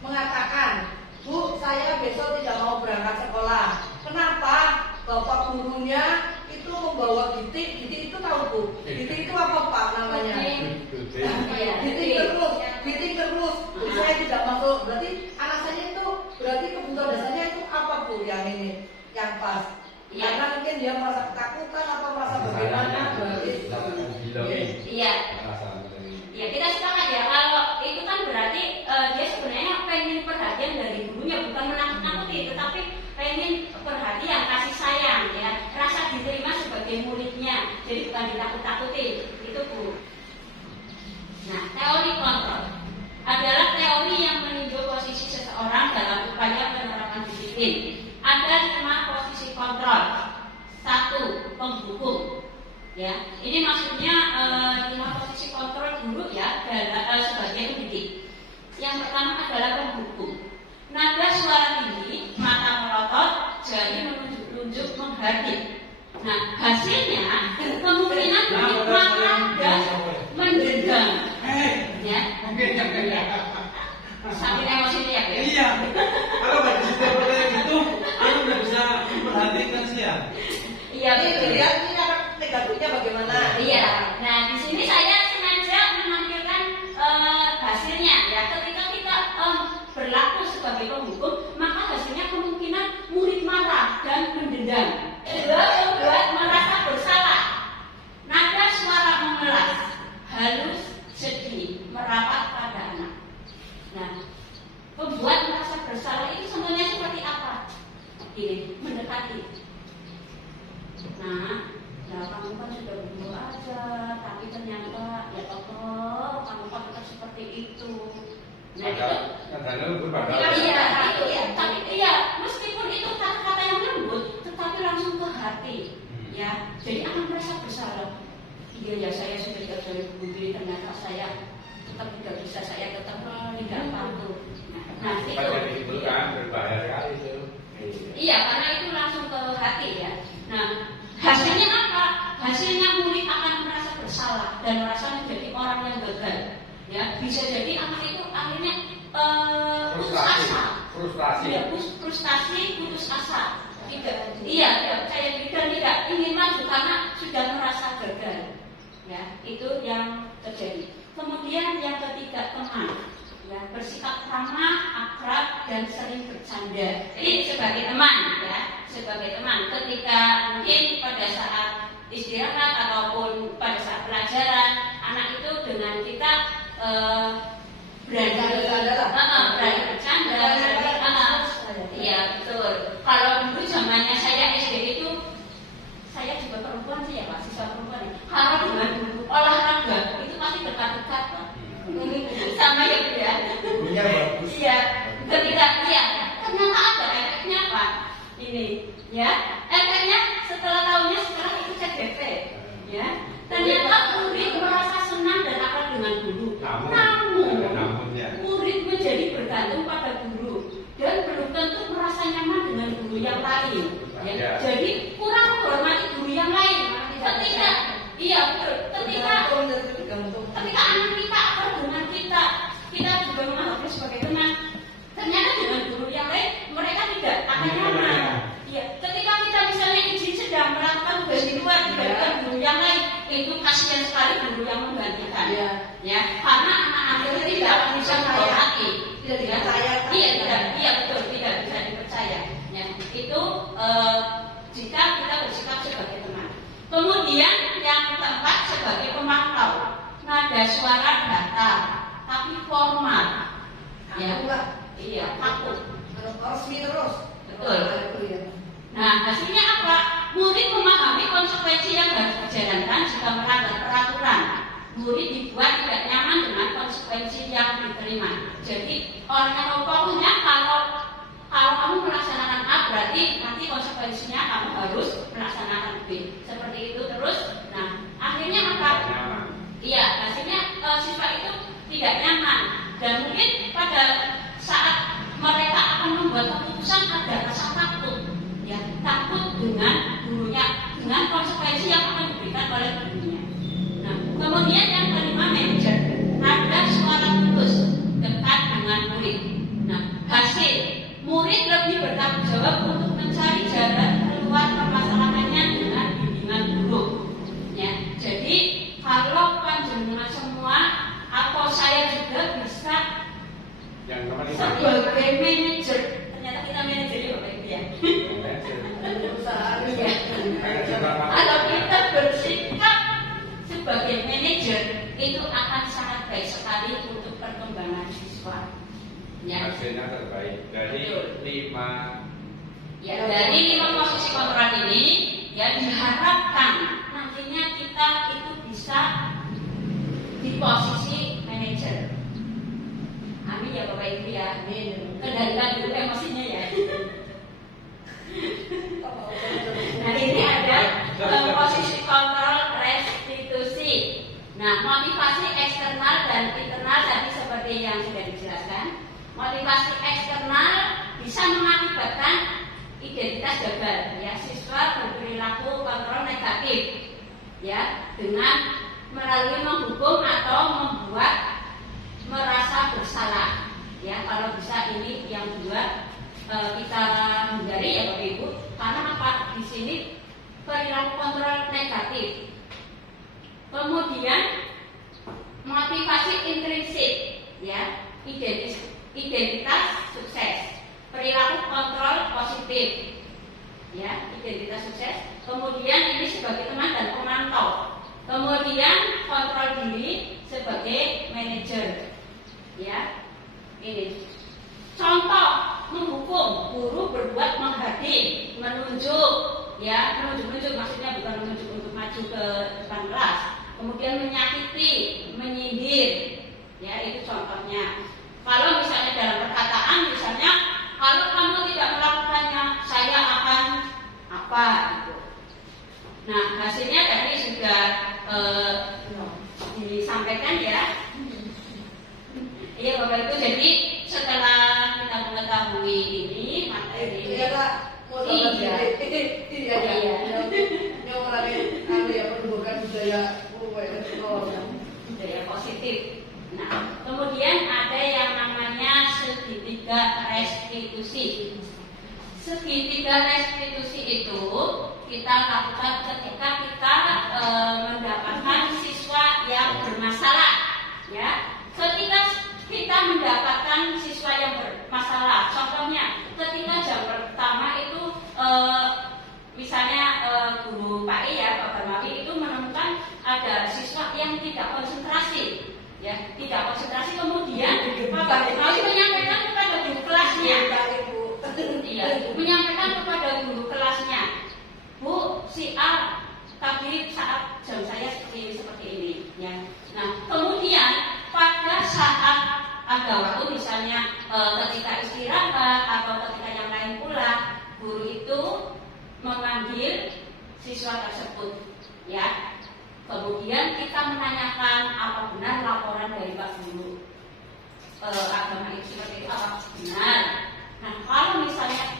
mengatakan, Bu, saya besok tidak mau berangkat sekolah. Kenapa? Bapak gurunya itu membawa gitik itu tahu Bu? Gitik itu apa Pak namanya? Gitik terus. Jadi saya tidak masuk. Berarti anak saya itu kebutuhan dasarnya itu apa Bu yang ini? Yang pas? Iya. Karena mungkin dia merasa ketakutan atau merasa bagaimana? Berarti Iya. Ya kita sepakat ya, kalau itu kan berarti dia sebenarnya pengen perhatian dari gurunya, bukan menakut-nakuti, tetapi pengen perhatian, kasih sayang ya, rasa diterima sebagai muridnya, jadi bukan ditakut-takuti, itu Bu. Nah, teori kontrol adalah teori yang meninjau posisi seseorang dalam upaya penerapan disiplin. Ada 5 posisi kontrol. 1, penghukum. Ya, ini maksudnya 5 posisi kontrol guru ya sebagai pendidik. Yang pertama adalah penghukum. Nada suara tinggi, mata melotot, jari menunjuk-nunjuk menghardik. Nah, hasilnya kemungkinan murid marah dan mendendam. Ya, sampai emosinya ya. Iya. Kalau bagi seperti itu, aku nggak bisa memperhatikan sih ya. Iya, ini betul. dilihat ini akan negatifnya bagaimana? Iya. Nah, di sini saya sengaja menampilkan hasilnya ya. Ketika kita berlaku sebagai penghukum, maka hasilnya kemungkinan murid marah dan mendendam. Membuat merasa bersalah. Nada suara memelas, halus, sedih, merapat pada anak. Nah, membuat merasa bersalah itu sebenarnya seperti apa? Ini mendekati. Nah, kamu kan sudah berdoa aja, tapi ternyata ya Allah, kamu kan tetap seperti itu. Nah, itu tapi meskipun itu kata-kata yang lembut, tetapi langsung ke hati, ya. Jadi akan merasa bersalah. Iya ya, saya sudah tidak dari guru, ternyata saya tetap tidak bisa, saya tetap tidak patuh. Nah, itu kan berbahaya sekali itu. iya, karena itu langsung ke hati ya. Nah, hasilnya apa? Hasilnya murid akan merasa bersalah dan merasa menjadi orang yang gagal. Ya, bisa jadi anak itu akhirnya putus asa. Frustasi. Ya, frustasi, putus asa. Tidak percaya diri tidak ingin maju karena sudah merasa gagal. Ya, itu yang terjadi. Kemudian yang ketiga, teman. Ya, bersikap ramah, akrab, dan sering bercanda. Ini sebagai teman, ya, sebagai teman. Ketika mungkin pada saat istirahat ataupun pada saat pelajaran, anak itu dengan kita berani bercanda. Iya, betul. Kalau dulu zamannya saya SD itu, saya juga perempuan sih ya, Pak, siswa perempuan. Kalau dengan olahraga itu pasti dekat-dekat, Pak. Sama ya, Bu ya. Iya, ketika ternyata ada efeknya, Pak. Ini, ya, efeknya setelah tahunnya setelah itu CDP, ya. Ternyata murid merasa senang dan akrab dengan guru. Namun, murid menjadi bergantung pada guru dan belum tentu merasa nyaman dengan guru yang lain. Ya. Jadi kurang menghormati guru yang lain. Ketika anak kita akrab dengan kita juga menganggapnya sebagai teman. Ternyata dengan guru yang lain mereka tidak akan nyaman. Ya. Ketika kita misalnya izin sedang melakukan tugas di luar diberikan guru yang lain, itu kasihan sekali guru yang menggantikan. Ya, karena anak-anak itu tidak bisa menghormati. Tidak bisa dipercaya. Ya, itu jika kita bersikap sebagai teman. Kemudian yang keempat sebagai pemantau, nada suara datar tapi formal. Ya, iya, takut. Resmi terus. Betul. Nah, hasilnya apa? Murid memahami konsekuensi yang harus dijalankan jika melanggar peraturan. Murid dibuat tidak nyaman dengan konsekuensi yang diterima. Jadi pokoknya kalau kamu melaksanakan A berarti nanti konsekuensinya kamu harus melaksanakan B. Seperti itu terus. Nah, akhirnya apa? Iya, hasilnya siswa itu tidak nyaman dan mungkin pada saat mereka akan membuat keputusan ada rasa takut. Ya, takut dengan gurunya, dengan konsekuensi yang akan diberikan oleh gurunya. Nah, kemudian yang kelima, manajer. Nada suara tulus, dekat dengan murid. Nah, hasil murid lebih bertanggung jawab untuk mencari jalan keluar permasalahannya dengan bimbingan guru. Ya, jadi kalau panjenengan semua atau saya juga bisa sebagai manajer. Ternyata kita manajer ya, Bapak Ibu ya. Kalau kita bersikap sebagai manajer itu akan sangat baik sekali untuk perkembangan siswa. Ya. Hasilnya terbaik dari 5. Ya, dari 5 posisi kontrol ini ya diharapkan nantinya kita itu bisa di posisi manajer. Amin ya Bapak Ibu ya. Amin. Kendalikan dulu emosinya ya. Nah, ini ada posisi kontrol restitusi. Nah, motivasi eksternal dan internal tadi seperti yang sudah dijelaskan. Motivasi eksternal bisa mengakibatkan identitas gagal. Ya, siswa berperilaku kontrol negatif. Ya, dengan melalui menghukum atau membuat merasa bersalah. Ya, kalau bisa ini yang dua kita hindari ya Bapak Ibu. Karena apa? Di sini perilaku kontrol negatif. Kemudian motivasi intrinsik, ya, identitas sukses. Perilaku kontrol positif, ya, identitas sukses. Kemudian ini sebagai teman dan pemantau. Kemudian kontrol diri sebagai manajer, ya. Ini contoh menghukum, guru berbuat menghadir, menunjuk, ya, menunjuk maksudnya bukan menunjuk untuk maju ke depan kelas. Kemudian menyakiti, menyindir, ya, itu contohnya. Kalau misalnya dalam perkataan, misalnya kalau kamu tidak melakukannya, saya akan apa, gitu. Nah, hasilnya tadi sudah disampaikan ya. Iya Bapak Ibu, jadi setelah kita mengetahui ini materi ini, budaya positif. Nah, kemudian ada yang namanya segitiga restitusi. Segitiga restitusi itu kita kita lakukan ketika kita mendapatkan siswa yang bermasalah, ya. Ketika kita mendapatkan siswa yang bermasalah, contohnya ketika jam pertama itu misalnya guru PAI ya, Pak Barmawi itu menemukan ada siswa yang tidak konsentrasi, ya, tidak konsentrasi, kemudian Pak Barmawi menyampaikan kepada guru kelasnya, iya, menyampaikan kepada guru kelasnya, Bu, si A tadi saat jam saya seperti ini, ya. Nah, kemudian pada saat ada waktu misalnya ketika istirahat atau ketika yang lain pula, guru itu memanggil siswa tersebut, ya. Kemudian kita menanyakan apa benar laporan dari Pak Guru agama itu seperti itu, apa benar. Nah, kalau misalnya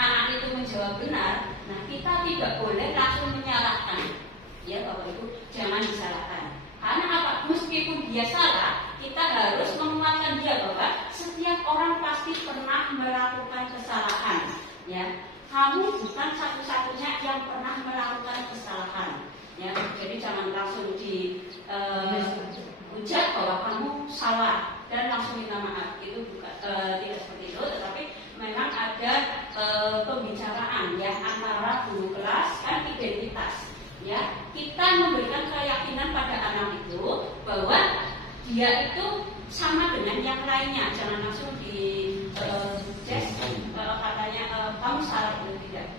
anak itu menjawab benar, nah kita tidak boleh langsung menyalahkan, ya Bapak Ibu, jangan disalahkan. Karena apa? Meskipun dia salah, kita harus menguatkan dia bahwa setiap orang pasti pernah melakukan kesalahan, ya. Kamu bukan satu-satunya yang pernah melakukan kesalahan, ya. Jadi jangan langsung dihujat bahwa kamu salah dan langsung minta maaf. Itu bukan tidak seperti itu, tetapi memang ada pembicaraan ya antara guru kelas dan identitas. Ya, kita memberikan keyakinan pada anak itu bahwa dia itu sama dengan yang lainnya. Jangan langsung katanya kamu salah itu tidak.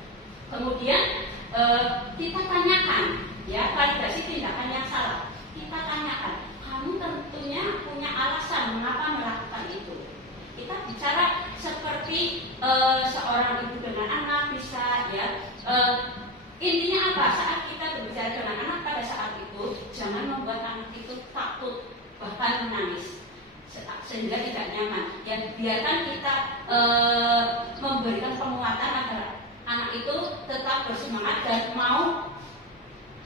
Kemudian kita tanyakan, ya, validasi tindakan yang salah. Kita tanyakan, kamu tentunya punya alasan mengapa melakukan itu. Kita bicara seperti seorang ibu dengan anak bisa, ya. Intinya apa? Saat kita berbicara dengan anak pada saat itu, jangan membuat anak itu takut bahkan menangis sehingga tidak nyaman. Ya, biarkan kita memberikan penguatan agar anak itu tetap bersemangat dan mau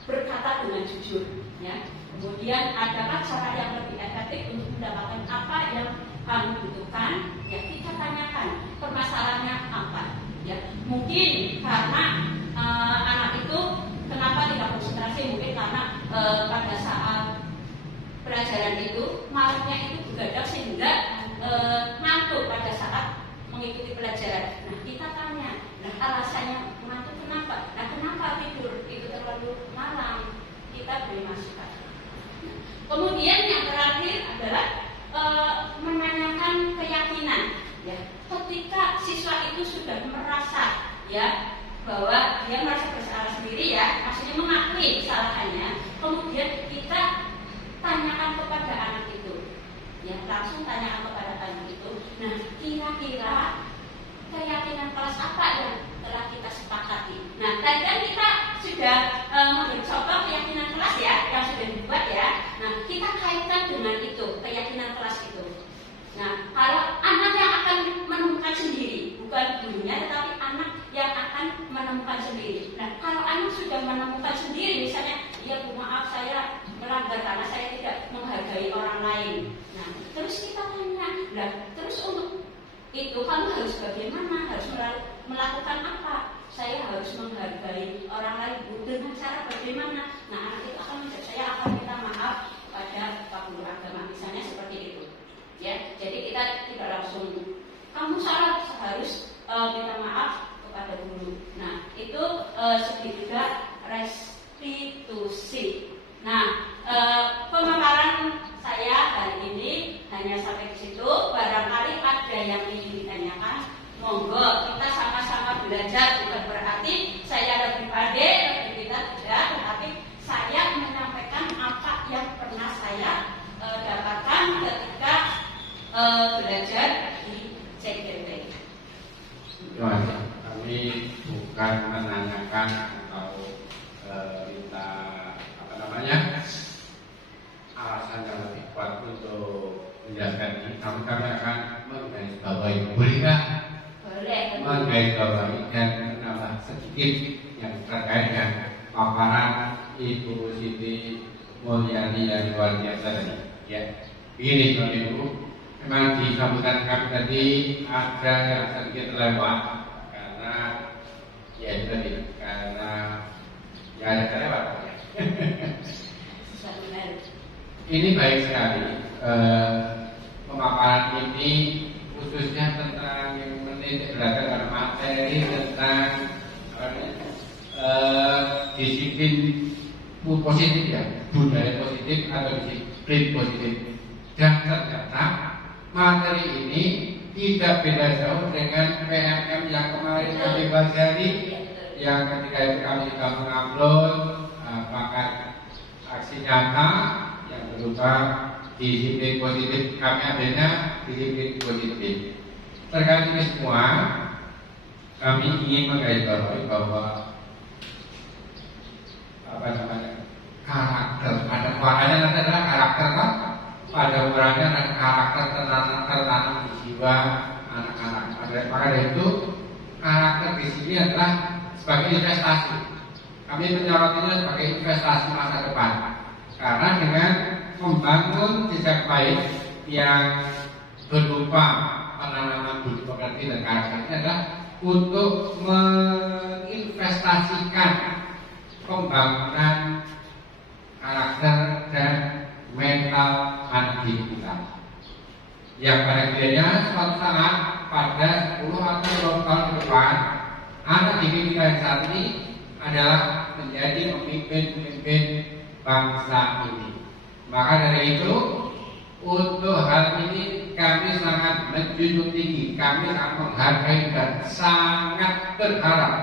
berkata dengan jujur. Ya. Kemudian adakah cara yang lebih efektif untuk mendapatkan apa yang kamu butuhkan? Ya, kita tanyakan permasalahannya apa. Ya, mungkin karena anak itu kenapa tidak konsentrasi, mungkin karena pada saat pelajaran itu malamnya itu begadang sehingga ngantuk pada saat mengikuti pelajaran. Nah, kita tanya, nah alasannya ngantuk kenapa? Nah, kenapa tidur itu terlalu malam? Kita beri masukan. Nah, kemudian yang terakhir adalah menanyakan keyakinan. Ya, ketika siswa itu sudah merasa, ya, bahwa dia merasa bersalah sendiri, ya, maksudnya mengakui kesalahannya, kemudian kita tanyakan kepada anak itu, ya, langsung tanyakan kepada anak itu. Nah, kira-kira keyakinan kelas apa yang telah kita sepakati? Nah, tadi kan kita sudah memberi contoh keyakinan kelas, ya, yang sudah dibuat, ya. Nah, kita kaitkan dengan itu, keyakinan kelas itu. Nah, kalau anak yang akan menemukan sendiri, bukan gurunya, tetapi anak yang akan menemukan sendiri. Nah, kalau anak sudah menemukan sendiri, misalnya, ya Bu, maaf saya melanggar karena saya tidak menghargai orang lain. Nah, terus kita tanya, nah, terus untuk itu kamu harus bagaimana? Harus melakukan apa? Saya harus menghargai orang lain, Bu, dengan cara bagaimana? Nah, anak itu akan menjawab, saya akan minta maaf pada Pak Guru Agama, misalnya seperti itu. Ya, jadi kita tidak langsung kamu salah, harus minta maaf kepada guru. Nah, itu segitiga restitusi. Nah, pemaparan saya hari ini hanya sampai di situ. Barangkali ada yang ingin ditanyakan, monggo. Kita sama-sama belajar, bukan berarti saya lebih pandai, lebih kita tidak, tetapi saya menyampaikan apa yang pernah saya dapatkan ketika belajar di CGP. Kami bukan menanyakan atau minta alasan yang lebih kuat untuk menjelaskan ini. Kami akan menggarisbawahi, boleh nggak? Boleh. Menggarisbawahi dan menambah sedikit yang terkait dengan paparan Ibu Siti Mulyani yang luar biasa tadi. Ya, begini Bapak Ibu. Memang di sambutan kami tadi ada yang sedikit lewat karena ya itu tadi, karena ini baik sekali pemaparan ini khususnya tentang yang menitik beratkan pada materi tentang disiplin positif ya, budaya positif atau disiplin positif. Dan ternyata materi ini tidak beda jauh dengan PMM yang kemarin kami pelajari, yang ketika itu kami juga mengupload bahkan aksi nyata yang berupa disiplin positif. Kami adanya disiplin positif. Terkait ini semua, kami ingin menggarisbawahi bahwa karakter pada muaranya nanti adalah karakter kan? Pada muaranya dan karakter tertanam di jiwa anak-anak. Maka dari itu karakter di sini adalah sebagai investasi. Kami menyorotnya sebagai investasi masa depan. Karena dengan membangun jejak baik yang berupa penanaman budi pekerti dan karakter ini adalah untuk menginvestasikan pembangunan karakter dan mental anak didik kita. Yang pada akhirnya suatu saat pada 10 atau 20 tahun ke depan, anak didik kita yang saat ini adalah menjadi pemimpin-pemimpin bangsa ini. Maka dari itu, untuk hal ini kami sangat menjunjung tinggi, kami sangat menghargai dan sangat berharap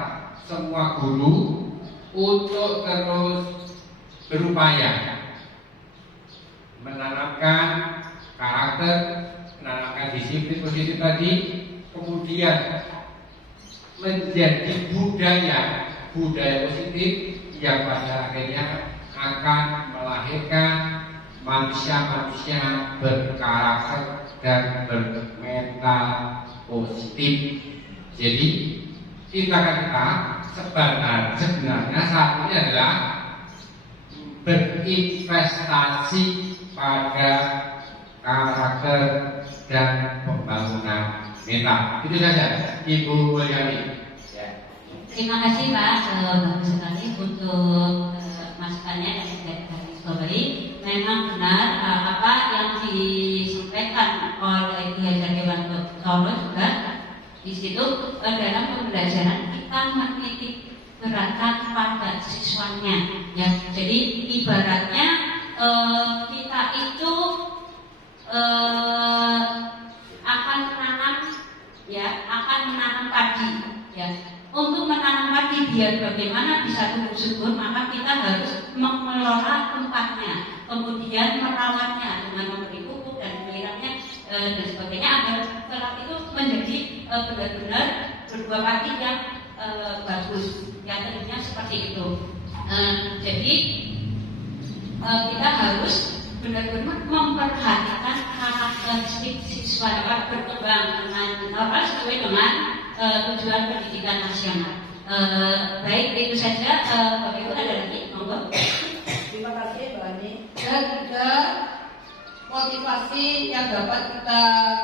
semua guru untuk terus berupaya menanamkan karakter, menanamkan disiplin positif tadi, kemudian menjadi budaya positif yang pada akhirnya akan melahirkan manusia-manusia berkarakter dan bermental positif. Jadi kita sebenarnya saat ini adalah berinvestasi pada karakter dan pembangunan mental. Itu saja, Ibu Mulyani. Ya. Terima kasih Pak, bagus sekali untuk masukannya dan dari memang benar apa yang disampaikan oleh Ki Hajar Dewanto Solo juga di situ dalam pembelajaran kita menitik beratkan pada siswanya ya. Jadi ibaratnya kita itu akan menanam padi ya. Untuk menanam padi biar bagaimana bisa tumbuh subur, maka kita harus mengelola tempatnya, kemudian merawatnya dengan memberi pupuk dan menyiramnya dan sebagainya agar kelak itu menjadi benar-benar berbuah padi yang bagus. Yang tentunya seperti itu. Jadi kita harus benar-benar memperhatikan karakteristik siswa dapat berkembang dengan normal sesuai dengan tujuan pendidikan nasional. Baik, itu saja. Bapak Ibu ada lagi? Monggo. Terima kasih Mbak Ani. Dan juga motivasi yang dapat kita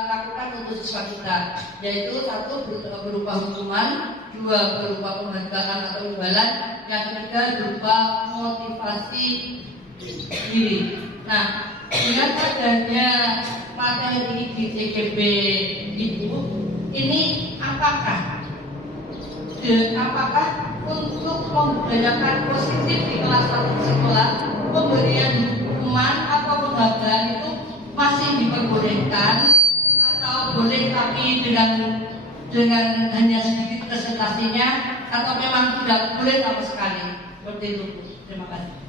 lakukan untuk siswa kita, yaitu satu berupa hukuman, dua berupa penghargaan atau imbalan, yang ketiga berupa motivasi diri. Nah, dengan adanya materi di CGP Ibu ini, apakah untuk membudayakan positif di kelas 1 sekolah pemberian hukuman atau penghargaan itu masih diperbolehkan atau boleh tapi dengan hanya sedikit presentasinya, atau memang tidak boleh sama sekali? Seperti itu. Terima kasih.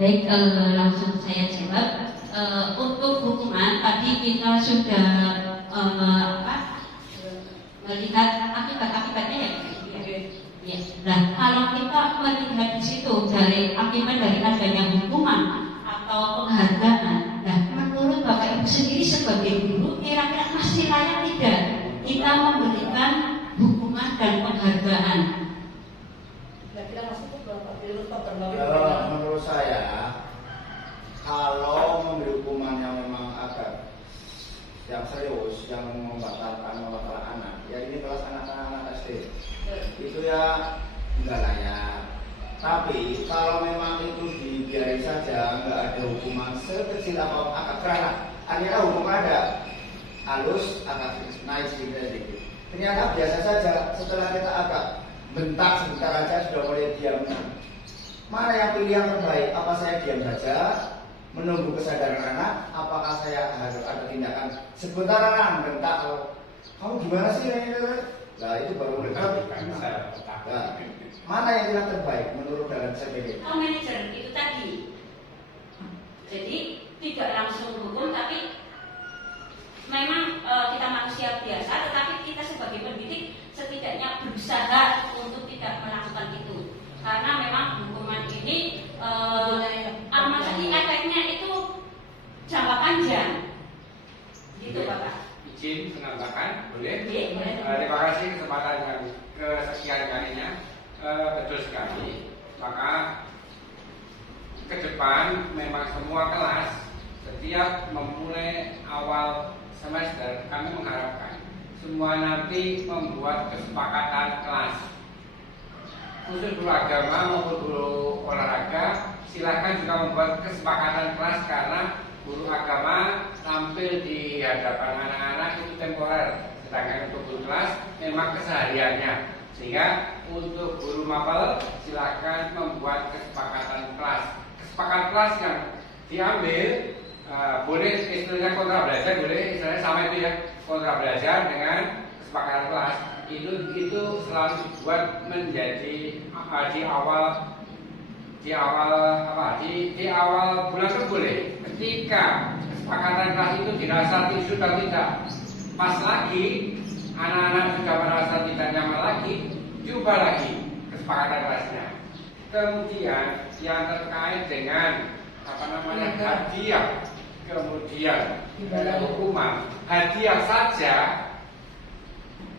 Baik, langsung saya jawab. Untuk hukuman tadi kita sudah melihat akibat-akibatnya ya. Ya. Nah, kalau kita melihat di situ dari akibat dari adanya hukuman atau penghargaan, nah menurut Bapak Ibu sendiri sebagai guru, kira-kira masih layak tidak kita memberikan hukuman dan penghargaan? Menurut saya, kalau memberi hukuman yang memang agak yang serius, yang membatalkan anak, ya ini kelas anak-anak SD, itu ya enggak layak. Tapi kalau memang itu dibiarin saja, nggak ada hukuman sekecil apa akad beranak. Artinya hukum ada halus, akad naik sedikit. Ternyata biasa saja. Setelah kita akad bentak sebentar aja sudah mulai diam. Mana yang pilih yang terbaik? Apa saya diam saja, menunggu kesadaran anak? Apakah saya harus ada tindakan sebentar anak bentak? Kamu gimana sih? Nah itu baru mereka. Nah, mana yang tidak terbaik menurut dalam CPD? Manajer itu tadi. Jadi tidak langsung hukum, tapi memang kita manusia biasa, tetapi kita sebagai pendidik setidaknya berusaha untuk tidak melakukan itu. Karena memang hukuman ini efeknya itu jangka panjang. Gitu Bapak. Izin menambahkan, boleh? Boleh. Terima kasih kesempatan yang kesekian kalinya. Betul sekali. Maka ke depan memang semua kelas setiap memulai awal semester kami mengharapkan semua nanti membuat kesepakatan kelas. Khusus guru agama maupun guru olahraga silakan juga membuat kesepakatan kelas, karena guru agama tampil di hadapan anak-anak itu temporer, sedangkan untuk guru kelas memang kesehariannya. Sehingga untuk guru mapel silakan membuat kesepakatan kelas. Kesepakatan kelas yang diambil boleh istilahnya kontra belajar, boleh istilahnya sama itu ya, kontra belajar dengan kesepakatan kelas itu selalu dibuat menjadi di awal bulan kan boleh. Ketika kesepakatan kelas itu dirasa sudah tidak pas lagi, anak-anak sudah merasa tidak nyaman lagi, coba lagi kesepakatan kelasnya. Kemudian yang terkait dengan hadiah, kemudian hukuman, hadiah saja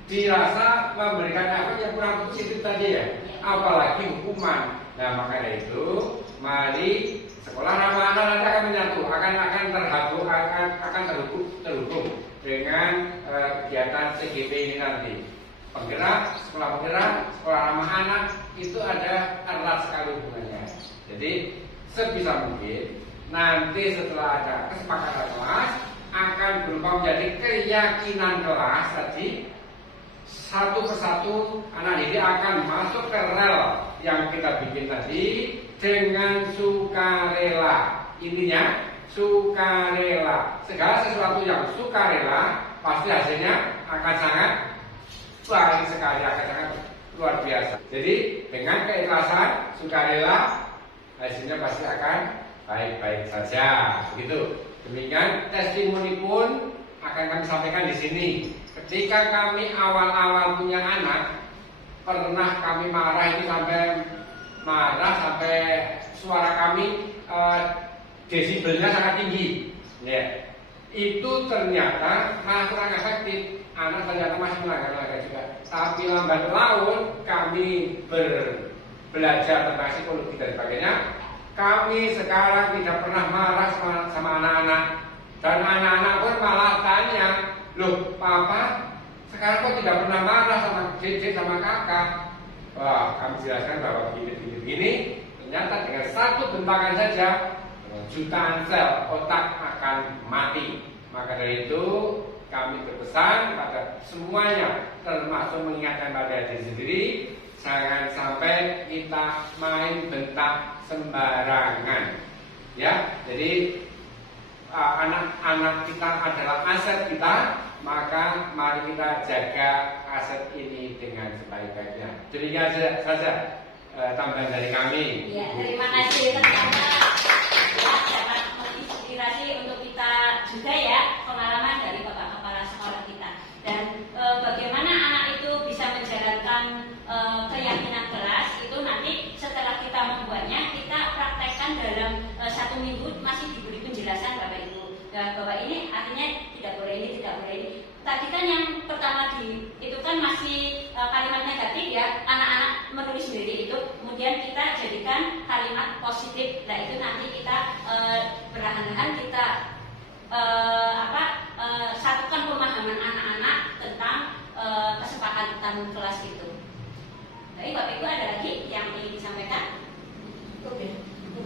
dirasa memberikan efek yang kurang positif tadi ya, apalagi hukuman. Nah makanya itu mari sekolah ramah anak nanti akan menyatu, akan terhubung dengan kegiatan CGP ini nanti. Penggerak, sekolah penggerak, sekolah ramah anak itu ada erat sekali hubungannya. Jadi sebisa mungkin nanti setelah ada kesepakatan kelas akan berubah menjadi keyakinan kelas tadi. Satu persatu anak didik akan masuk ke rel yang kita bikin tadi dengan sukarela. Intinya sukarela. Segala sesuatu yang sukarela pasti hasilnya akan sangat baik sekali, akan sangat luar biasa. Jadi dengan keikhlasan, sukarela, hasilnya pasti akan baik-baik saja. Begitu. Demikian testimoni pun akan kami sampaikan di sini. Ketika kami awal-awal punya anak, pernah kami marah itu sampai suara kami desibelnya sangat tinggi. Ya. Itu ternyata malah kurang efektif. Anak ternyata masih melanggar juga. Tapi lambat laun kami belajar tentang psikologi dan sebagainya. Kami sekarang tidak pernah marah sama anak-anak. Dan anak-anak pun malah tanya, loh papa sekarang kok tidak pernah marah sama dedek sama kakak? Wah, kami jelaskan bahwa begini. Ternyata dengan satu bentakan saja jutaan sel otak akan mati. Maka dari itu kami berpesan pada semuanya, termasuk mengingatkan pada diri sendiri, jangan sampai kita main bentak sembarangan. Ya, jadi anak-anak kita adalah aset kita, maka mari kita jaga aset ini dengan sebaik-baiknya. Demikian saja tambahan dari kami. Ya, terima kasih teman-teman. Ya, dapat menginspirasi untuk kita juga ya, pengalaman dari Bapak Kepala Sekolah kita. Dan bagaimana anak itu bisa menjalankan keyakinan kelas itu nanti setelah kita membuatnya, kita praktekkan dalam 1 minggu, masih diberi penjelasan Bapak Ibu. Dan Bapak ini artinya tidak boleh ini, tidak boleh ini. Tadi kan yang pertama itu kan masih kalimat negatif ya, anak-anak menulis sendiri itu, kemudian kita jadikan kalimat positif. Nah itu nanti kita perlahan-lahan kita satukan pemahaman anak-anak tentang kesepakatan kelas itu. Baik Bapak Ibu, ada lagi yang ingin disampaikan? Cukup ya?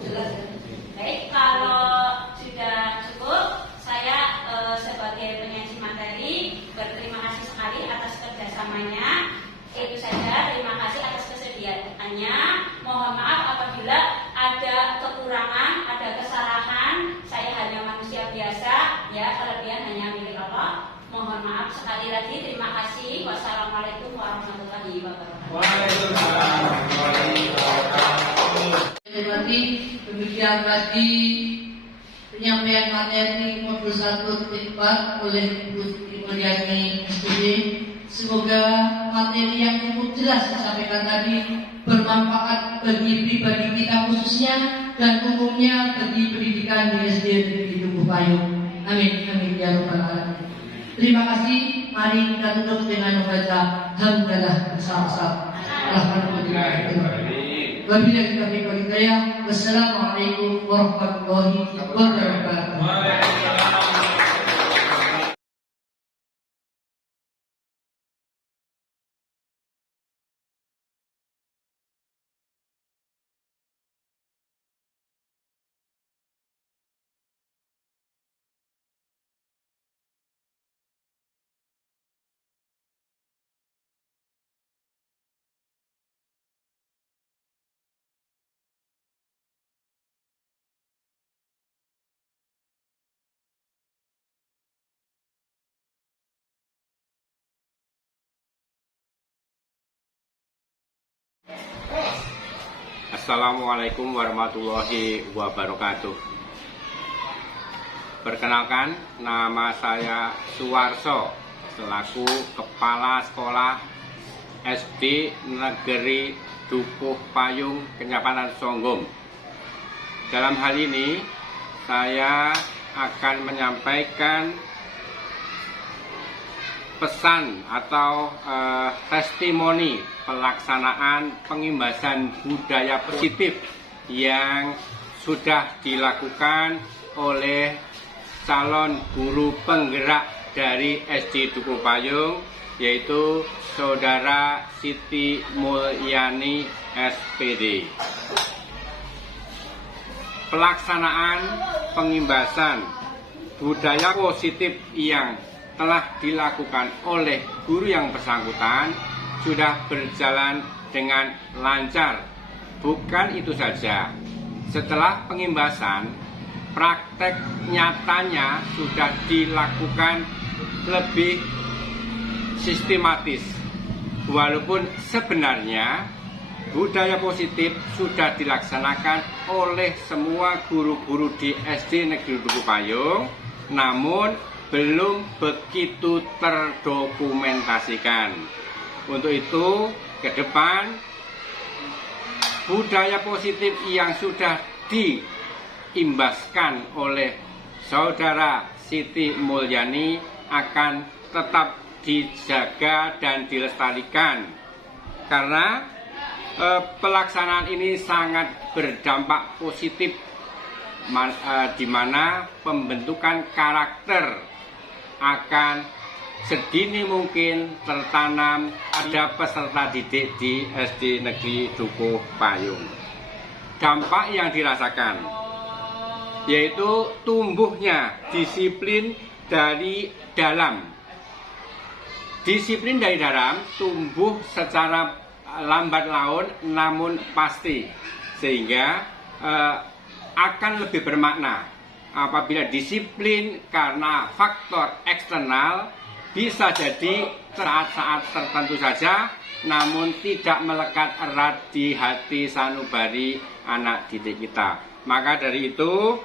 Jelas ya? Baik, kalau sudah cukup, saya sebagai penyaji materi berterima kasih sekali atas kerjasamanya. Itu saja, terima kasih atas kesediaannya. Mohon maaf apabila ada kekurangan, ada kesalahan. Saya hanya manusia biasa, ya, kelebihan hanya milik Allah. Mohon maaf sekali lagi, terima kasih. Wassalamualaikum warahmatullahi wabarakatuh. Waalaikumsalam warahmatullahi wabarakatuh. Terima kasih. Demikian tadi penyampaian materi modul 1.4 oleh Ibu Siti Mulyani SPD. Semoga materi yang cukup jelas disampaikan tadi bermanfaat bagi pribadi kita khususnya dan umumnya bagi pendidikan di SD Negeri Dukuh Payung. Amin, amin ya rabbal alamin. Terima kasih. Mari kita tutup dengan membaca hamdalah bersama-sama. Alhamdulillah. Wabillahi taufiq wal hidayah. Wassalamualaikum warahmatullahi wabarakatuh. Assalamualaikum warahmatullahi wabarakatuh. Perkenalkan, nama saya Suwarso selaku Kepala Sekolah SD Negeri Dukuh Payung, Kecamatan Songgom. Dalam hal ini, saya akan menyampaikan pesan atau testimoni pelaksanaan pengimbasan budaya positif yang sudah dilakukan oleh calon guru penggerak dari SD Dukuh Payung, yaitu Saudara Siti Mulyani SPD. Pelaksanaan pengimbasan budaya positif yang telah dilakukan oleh guru yang bersangkutan sudah berjalan dengan lancar. Bukan itu saja, setelah pengimbasan, praktek nyatanya sudah dilakukan lebih sistematis. Walaupun sebenarnya budaya positif sudah dilaksanakan oleh semua guru-guru di SD Negeri Dukuh Payung, namun belum begitu terdokumentasikan. Untuk itu, ke depan budaya positif yang sudah diimbaskan oleh Saudara Siti Mulyani akan tetap dijaga dan dilestarikan, karena pelaksanaan ini sangat berdampak positif, di mana pembentukan karakter akan sedini mungkin tertanam ada peserta didik di SD Negeri Dukuh Payung. Dampak yang dirasakan yaitu tumbuhnya disiplin dari dalam. Disiplin dari dalam tumbuh secara lambat laun namun pasti, sehingga akan lebih bermakna. Apabila disiplin karena faktor eksternal, bisa jadi saat-saat tertentu saja, namun tidak melekat erat di hati sanubari anak didik kita. Maka dari itu,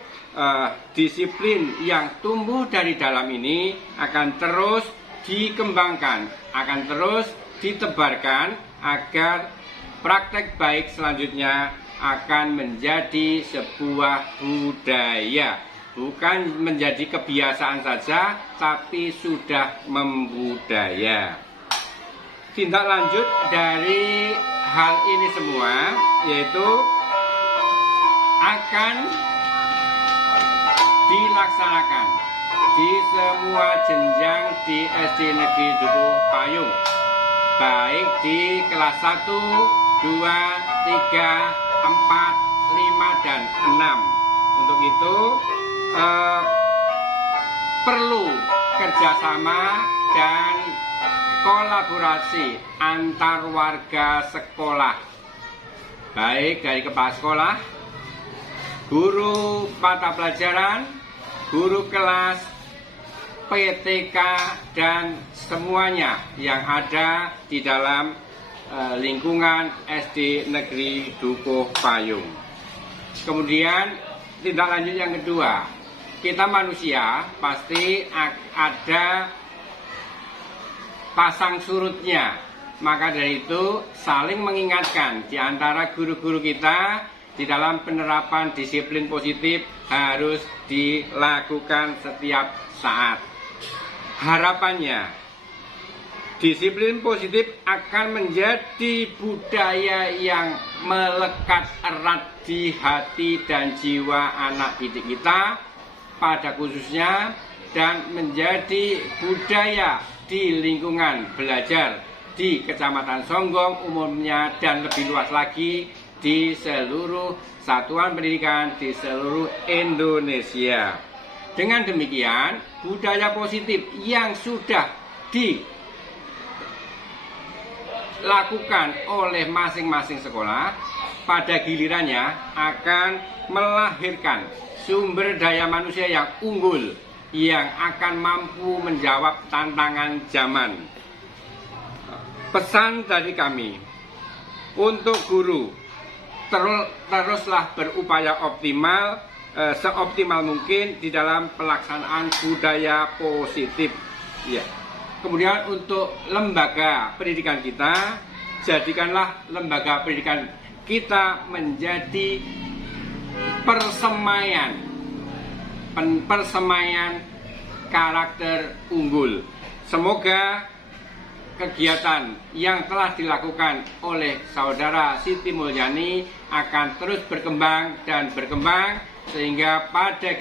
disiplin yang tumbuh dari dalam ini akan terus dikembangkan, akan terus ditebarkan agar praktek baik selanjutnya akan menjadi sebuah budaya. Bukan menjadi kebiasaan saja, tapi sudah membudaya. Tindak lanjut dari hal ini semua yaitu akan dilaksanakan di semua jenjang di SD Negeri Dukuh Payung, baik di kelas 1, 2, 3, 4, 5 dan 6. Untuk itu perlu kerjasama dan kolaborasi antar warga sekolah, baik dari kepala sekolah, guru mata pelajaran, guru kelas, PTK, dan semuanya yang ada di dalam lingkungan SD Negeri Dukuh Payung. Kemudian tindak lanjut yang kedua, kita manusia pasti ada pasang surutnya. Maka dari itu saling mengingatkan di antara guru-guru kita di dalam penerapan disiplin positif harus dilakukan setiap saat. Harapannya disiplin positif akan menjadi budaya yang melekat erat di hati dan jiwa anak didik kita pada khususnya, dan menjadi budaya di lingkungan belajar di Kecamatan Songgong umumnya, dan lebih luas lagi di seluruh satuan pendidikan di seluruh Indonesia. Dengan demikian, budaya positif yang sudah dilakukan oleh masing-masing sekolah pada gilirannya akan melahirkan sumber daya manusia yang unggul yang akan mampu menjawab tantangan zaman. Pesan dari kami untuk guru, teruslah berupaya optimal, seoptimal mungkin di dalam pelaksanaan budaya positif. Ya. Kemudian untuk lembaga pendidikan kita, jadikanlah lembaga pendidikan kita menjadi persemaian karakter unggul. Semoga kegiatan yang telah dilakukan oleh saudara Siti Mulyani akan terus berkembang dan berkembang sehingga pada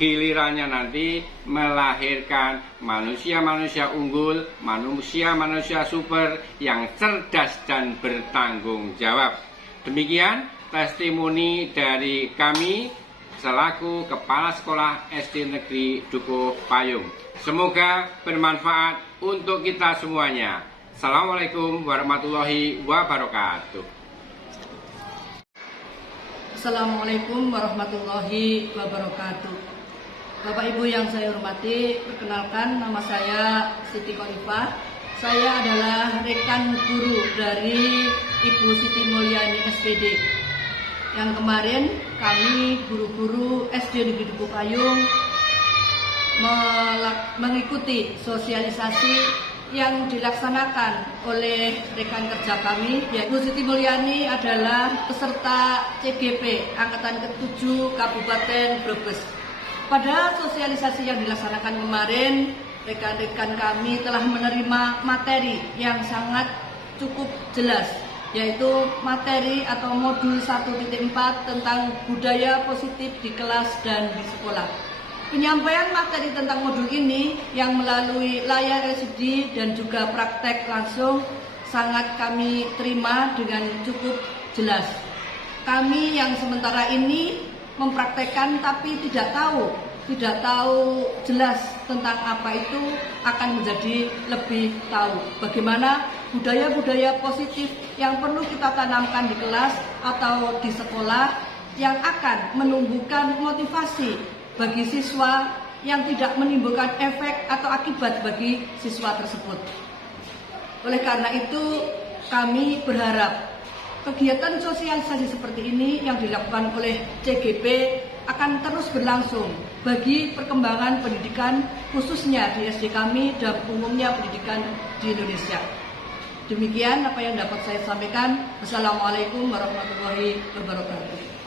gilirannya nanti melahirkan manusia-manusia unggul, manusia-manusia super yang cerdas dan bertanggung jawab. Demikian testimoni dari kami selaku Kepala Sekolah SD Negeri Dukuh Payung. Semoga bermanfaat untuk kita semuanya. Assalamualaikum warahmatullahi wabarakatuh. Assalamualaikum warahmatullahi wabarakatuh. Bapak Ibu yang saya hormati, perkenalkan nama saya Siti Korifah. Saya adalah rekan guru dari Ibu Siti Mulyani SPD. Yang kemarin kami guru-guru SD Negeri Dukuh Payung mengikuti sosialisasi yang dilaksanakan oleh rekan kerja kami, yaitu Siti Mulyani adalah peserta CGP Angkatan ke-7 Kabupaten Brebes. Pada sosialisasi yang dilaksanakan kemarin, rekan-rekan kami telah menerima materi yang sangat cukup jelas, yaitu materi atau modul 1.4 tentang budaya positif di kelas dan di sekolah. Penyampaian materi tentang modul ini yang melalui layar LCD dan juga praktek langsung sangat kami terima dengan cukup jelas. Kami yang sementara ini mempraktekkan tapi tidak tahu jelas tentang apa itu akan menjadi lebih tahu bagaimana budaya-budaya positif yang perlu kita tanamkan di kelas atau di sekolah yang akan menumbuhkan motivasi bagi siswa yang tidak menimbulkan efek atau akibat bagi siswa tersebut. Oleh karena itu, kami berharap kegiatan sosialisasi seperti ini yang dilakukan oleh CGP akan terus berlangsung bagi perkembangan pendidikan khususnya di SD kami dan umumnya pendidikan di Indonesia. Demikian apa yang dapat saya sampaikan. Wassalamualaikum warahmatullahi wabarakatuh.